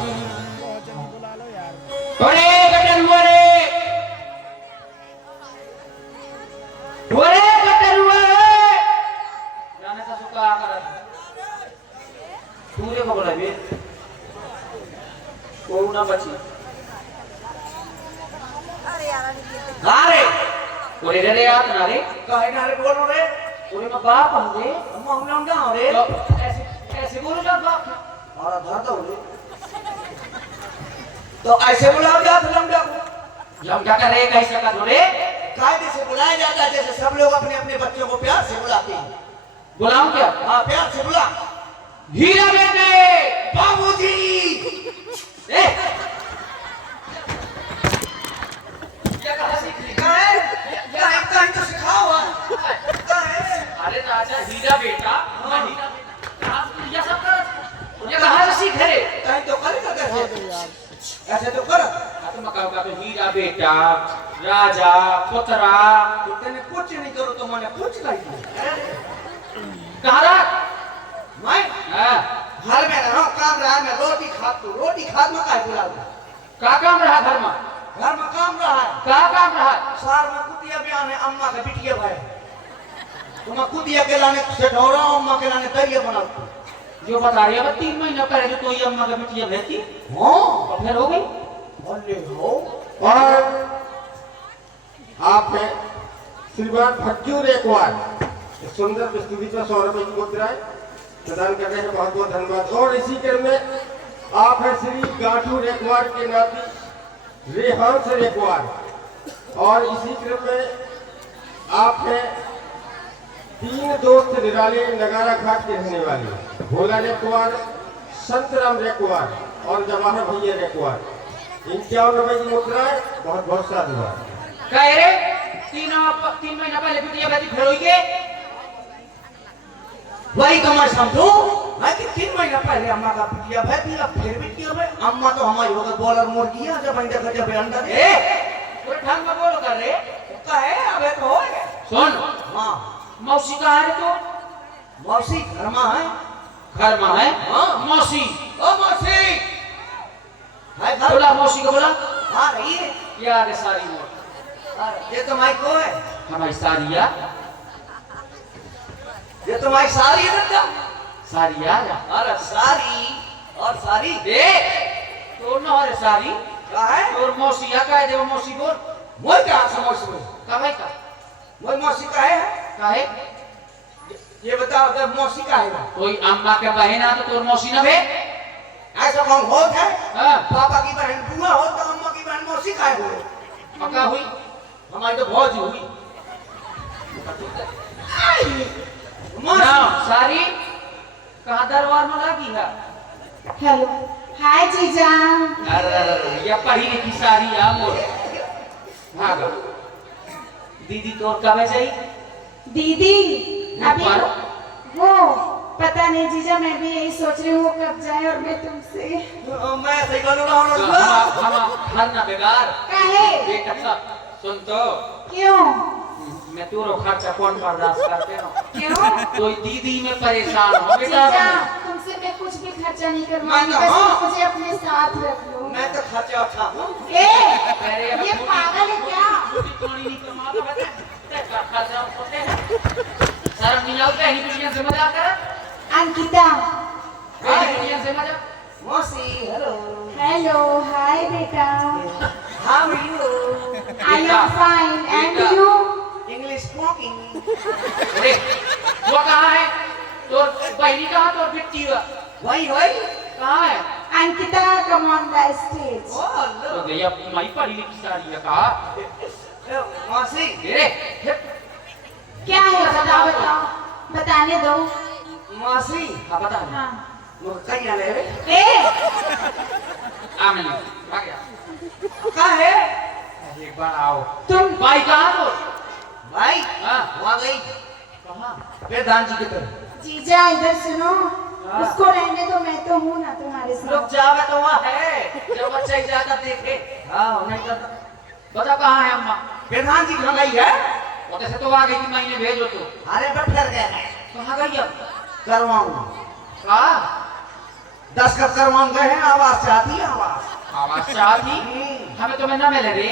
अरे गटरुआ रे, अरे गटरुआ जाने का सुका कर तू देखो बोला बे को ना बची अरे ओरे रे यार ना रे काहे ना रे बोल रे? ओरे में बाप हम रे अम्मा हम नाम क्या रे? ऐसे ऐसे बोलो जा बाप और धर दो रे। तो ऐसे बुलाओ जा लमडा को। लमडा का रे कैसे का रे? कायदे से बुलाया जाता है, जैसे सब लोग अपने अपने बच्चों को प्यार से बुलाते हैं। बुलाऊं क्या? हाँ प्यार से बुला। हीरा बेटे बाबूजी ए क्या कहा सीख ली? कहीं तो सिखाओ। अरे राजा हीरा बेटा, मैं हीरा बेटा कहाँ ये सब कर ये कहाँ से सीख रे? कहीं तो करेगा कैसे? ऐसे तो कर। तो मकाओ का तो हीरा बेटा राजा पुत्रा तो तेने कुछ नहीं करो तो मैंने कुछ नहीं किया। कहाँ रख? मैं हाँ घर में रहा काम रहा, मैं रोटी खात में काहे बुला दूं? का काम रहा घर में? घर में काम रहा है। का काम रहा? सार में कुतिया बयान है, अम्मा का बिटिया भाई तुम कुतिया के लाने से ढोरा, अम्मा के लाने तरिया बना जो बता रही है 3 महीना पहले जो तो ये अम्मा का बिटिया भेजी हाँ और फिर हो गई। बोले हो और आप हैं श्रीमान भज्जू रेकवार, सुंदर प्रस्तुति पर 100 रुपए की मुद्राएं प्रदान कर रहे हैं, बहुत बहुत धन्यवाद। और इसी क्रम में आप हैं श्री गाठू रेकवार के नाती रेहांस रेकवार, और इसी क्रम में आप हैं 3 दोस्त निराले नगारा घाट के रहने वाले भोला रेकवार, संतराम रेकवार और जवाहर भैया रेकवार। 51 रुपए की मुद्राएं, बहुत बहुत साधुवाद। कह रे 3 महीना पहले बिटिया भेजी फिर हुई के वही तो मैं समझू। मैं कि 3 महीना पहले अम्मा का बिटिया भाई दिया, फिर बिटिया भाई अम्मा तो हमारी होगा बॉलर मुर्गी है, जब अंडा का जब अंडा ए पूरे ढंग में बोलो कर रे। कहे अबे तो हो गए। सुन हाँ मौसी कहाँ है तू? मौसी घर में है। घर में है? हाँ। मौसी ओ मौसी है घर। बोला मौसी को बोला हाँ रही है। यार सारी मोट ये तो माई को है, हमारी सारिया ये तो माई सारी है ना। सारिया अरे सारी और सारी दे तो न हो रे सारी क्या है? और मौसिया का है, देव मौसी बोल मोई क्या समझ में? का भाई का मोई मौसी का है? काहे? ये बताओ जब मौसी का है ना? कोई अम्मा के बहन आ तो तोर मौसी न बे? ऐसा कौन होत है? हां पापा की बहन बुआ हो तो अम्मा की बहन मौसी का है? पक्का हुई हमारी तो भौजी हुई। ना सारी कहाँ दरबार में लगी है? हेलो हाय जीजा। अरे ये पहले की सारी आ मोर भागा दीदी तोर कब जाई? दीदी अभी पर? वो पता नहीं जीजा, मैं भी यही सोच रही हूँ वो कब जाए और मैं तुमसे मैं ऐसे करूँ ना हम हर ना बेकार कहे बेटा सब सुन तो क्यों मैं तू खर्चा कौन बर्दाश्त करते हो क्यों तो दीदी में परेशान हो बेटा जीजा तुमसे मैं कुछ भी खर्चा नहीं करवाऊंगी, मैं तो बस हाँ। मुझे अपने साथ रख लो। मैं तो खर्चा उठाऊँ। ए अरे अब ये छोटी- पागल है क्या? छोटी चोरी नहीं कमाता बता ते खर्चा होते हैं शर्म नहीं आता है दुनिया से मजाक कर अंकिता दुनिया से मजाक मौसी हेलो हेलो हाय बेटा how are you I am fine and बेटा। यू इंग्लिश स्पीकिंग अरे वो कहाँ है तोर बहनी कहाँ तोर बिट्टी हुआ वही वही कहाँ है Ankita come on the stage. तो गया माई पढ़ी लिखी सारी है कहा मौसी अरे क्या है बताओ बताओ बताने दो। मौसी हाँ बता हाँ मुझे कहीं आने रे ए आमिन आ गया कहाँ है एक बार आओ तुम भाई कहाँ तो भाई हाँ वहाँ गई कहाँ फिर दान जी की तरफ जीजा इधर सुनो, हाँ। उसको रहने दो, मैं तो हूँ ना तुम्हारे रुक साथ। जावे तो वहाँ है जब बच्चा ज्यादा देखे हाँ नहीं तो बता कहाँ है अम्मा प्रधान जी कहाँ गई है वो से तो आ गई कि महीने भेजो तो अरे पर फिर गए हैं कहाँ गई अब करवाऊँ कहाँ 10 कप करवाऊँ गए हैं आवाज चाहती है आवाज आवाज चाहती हमें तुम्हें न मिले रे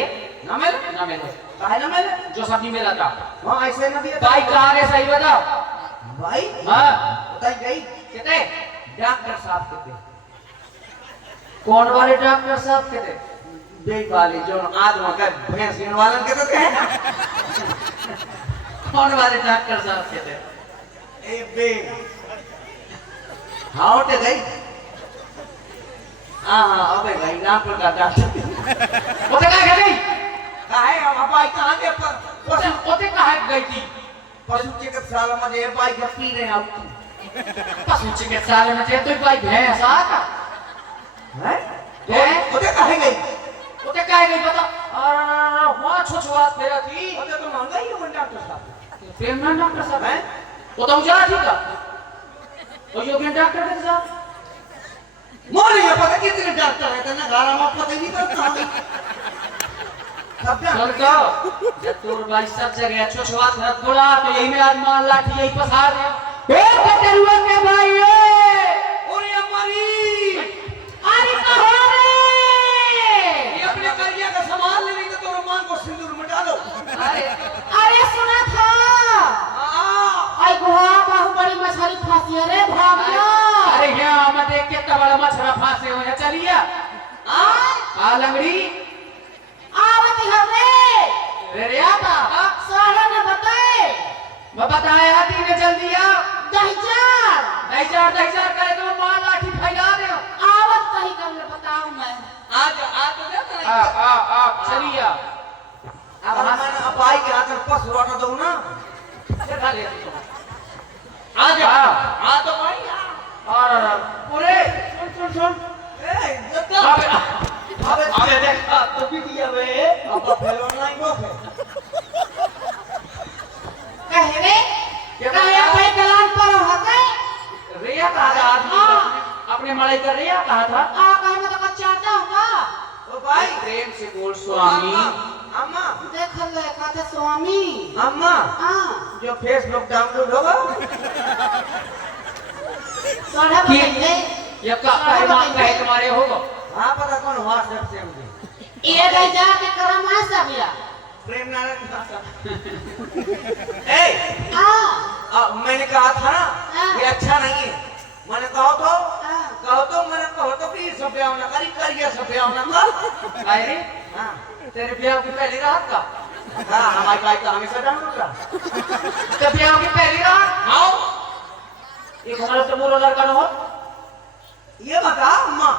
ना मिले न मिले काहे ना मिले जो सब नहीं मिला था वहाँ ऐसे ना दिया भाई कहाँ गए सही बताओ भाई हाँ बताई गई कितने डॉक्टर साहब के कौन वाले डॉक्टर साहब कितने देख वाले जो आदमा का भैंस गिन वालन के तो हैं कौन वाले डॉक्टर साहब कितने ए बे हाँ उठ गई हाँ अबे गई नाम पर का डॉक्टर वो तो कहाँ गई काहे हम भाई कहाँ के पर पशु वो तो कहाँ गई थी पशु चिकित्सालय में ये भाई के पी रहे हैं पशु चिकित्सालय में थे तो भाई भैंस आता हैं हैं? उधर काहे गई वो तो कहाँ गई बता वहाँ छुछुआत फेरा थी उधर तो महंगा ही है डॉक्टर साहब प्रेम ना डॉक्टर साहब हैं वो तो जा ठीक है वो योग्य डॉक्टर के साथ मोर ये पता कितने डॉक्टर है तना गारा में पता ही नहीं करता सब चल तो जब तोर भाई सब जगह छुछुआत रख बोला तो यही में आज मार लाठी यही पसार दे ए कटरुआ के भाई ए और ये मरी अरे कहो रे ये अपने करिया का सामान ले नहीं तो तोर मान को सिंदूर में डालो अरे अरे सुना था आई गुहा बाहुबली मछली फांसी है रे भागिया। अरे यहाँ मत देख कितना बड़ा मछरा फांसे हुए हैं चलिए आ लंगड़ी आवती हवे रे रे आता सारा न बताए मैं बताया थी ने जल्दी आ दहीचार दही करे तो मार लाठी फैला दे आवत कहीं कर ले बताऊं मैं। आज आ तो जा आ चलिए अब मैंने अब भाई के हाथ में पस रोटा दो ना दिखा दे आ जा हाँ। आ तो भाई आ और पूरे सुन ए जता अबे अबे अबे देख तो भी दिया बे अब फिर ऑनलाइन वो है कहे रे कहे अपने दलान पर हके रिया कहा था आदमी अपने मड़ाई कर रिया कहा था आ कहे मैं तो चाहता हूं का ओ भाई प्रेम से बोल स्वामी अम्मा देख ले कहते स्वामी अम्मा हां जो फेसबुक डाउनलोड होगा सोना कि बताइए ये का कहे तुम्हारे होगा हाँ पता कौन व्हाट्सएप से मुझे ये ले जाके करम है सब या प्रेम नारायण भाषा ए हां मैंने कहा था ना हाँ। ये अच्छा नहीं है मैंने मैंने कहो तो कि सब ब्याह ना करी करिए सब ब्याह ना कर अरे हाँ तेरे ब्याह की पहली रात का हाँ हमारी बाइक तो हमेशा डाउनलोड रहा तो ब्याह की पहली रात आओ ये हमारा तो मोरो लड़का न हो ये बता अम्मा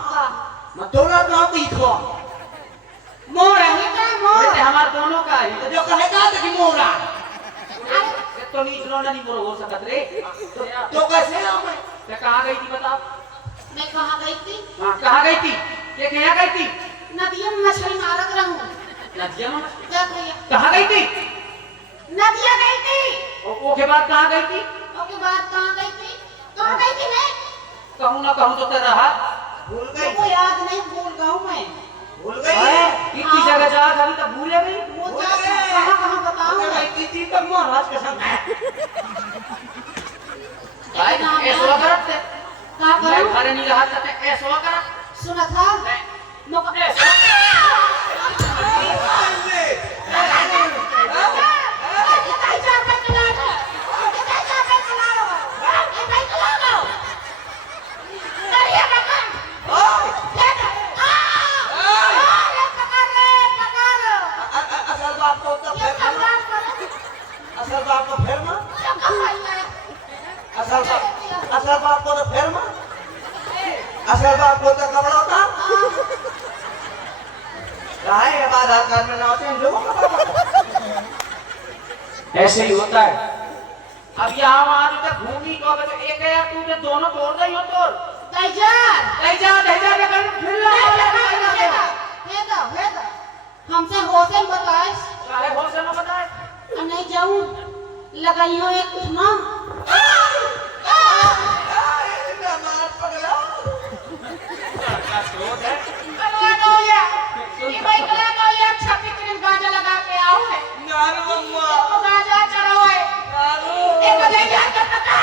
मैं दोनों नाम की खो मोर है का मोर वैसे हमारे दोनों का ही तो जो कहेगा कि मोरा ये तो नहीं इतना नहीं मोरो हो सकत रे तो कैसे हम ते कहाँ गई थी बता मैं कहां गई थी कहाँ गई थी ये कहाँ गई थी नदिया में मछली मारत रहूं नदिया में देख भैया कहाँ गई थी नदिया गई थी वो के बाद कहाँ गई थी? उसके बाद कहाँ गई थी? कहाँ गई थी मैं? कहूँ ना कहूँ तो तेरा हाथ भूल गई तुमको याद नहीं, भूल गई मैं। भूल गई इतनी जगह जा अभी तक भूले गई। वो जा कहाँ कहाँ बताऊँ मैं? थी तब महाराज के संग भाई ऐसा करत थे कहाँ मैं करूँ? घर नहीं रहा था ऐसा करत सुना था? नौकर- ऐसा असल बात तो तब असल बात तो फिर मां असल बात को तो फिर मां असल बात को तो कब होता राय है आधार कार्ड में ना होते हैं लोगों का ऐसे ही होता है। अब यहाँ वहाँ जो तक घूमी तो अगर एक है तू तो दोनों तोड़ गई हो तोड़ कहीं जा कर फिर हमसे होटल बताए चाहे बहुत से ना बताए नहीं जाऊं लगाई हो एक कुछ ना गाजा लगा के आओ है गाजा चढ़ाओ है एक हजार का टका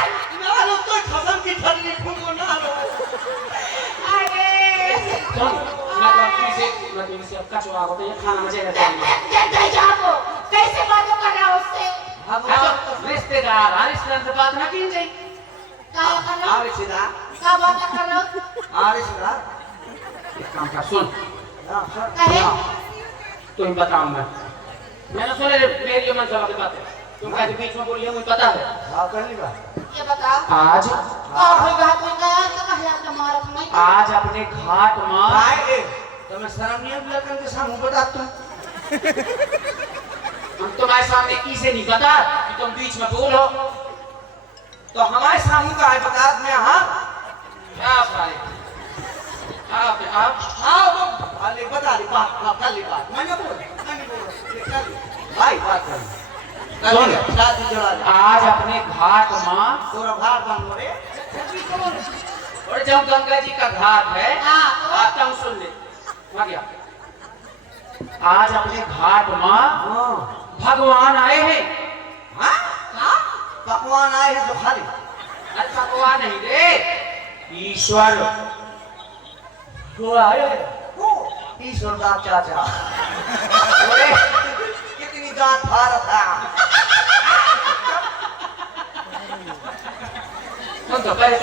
तो खसम की ठंडी फूको ना अरे मैं तो इनसे अब कचवा होता है खाना मजे रहता है कैसे बातों कर रहा उससे रिश्तेदार हर रिश्तेदार से बात ना की जाए क्या कर रहा आवे सीधा क्या बात कर रहा आवे सीधा एक काम कर सुन हां सर कहे तुम बताऊं मैंने सुने मेरी मन सभा की बात है तुम कहते बीच में बोलिए मुझे पता है हां कर ली बा ये बताओ आज और कोई बात नहीं कहा तो कहा तो मारा मैं आज अपने घाट मां आए तो मैं शर्म नहीं आती लड़कन के सामने बताता हम तुम्हारे सामने किसे नहीं पता कि तुम बीच में बोलो तो हमारे सामने का है बता मैं हां क्या भाई आप आओ अरे बता ली बात कर ली बात मैंने बोल भाई बात कर सुन। शादी जोड़ा ले आज अपने घाट मां तोरा भार बन मोरे और जब गंगा जी का घाट है हाँ। आता हूँ सुन ले आ गया आज अपने घाट मां हां भगवान आए हैं हां पकवान आए हैं तो खाली अरे भगवान नहीं रे ईश्वर तो आए ओ ईश्वर का चाचा बोले कितनी दांत भारत है तुम तो पहले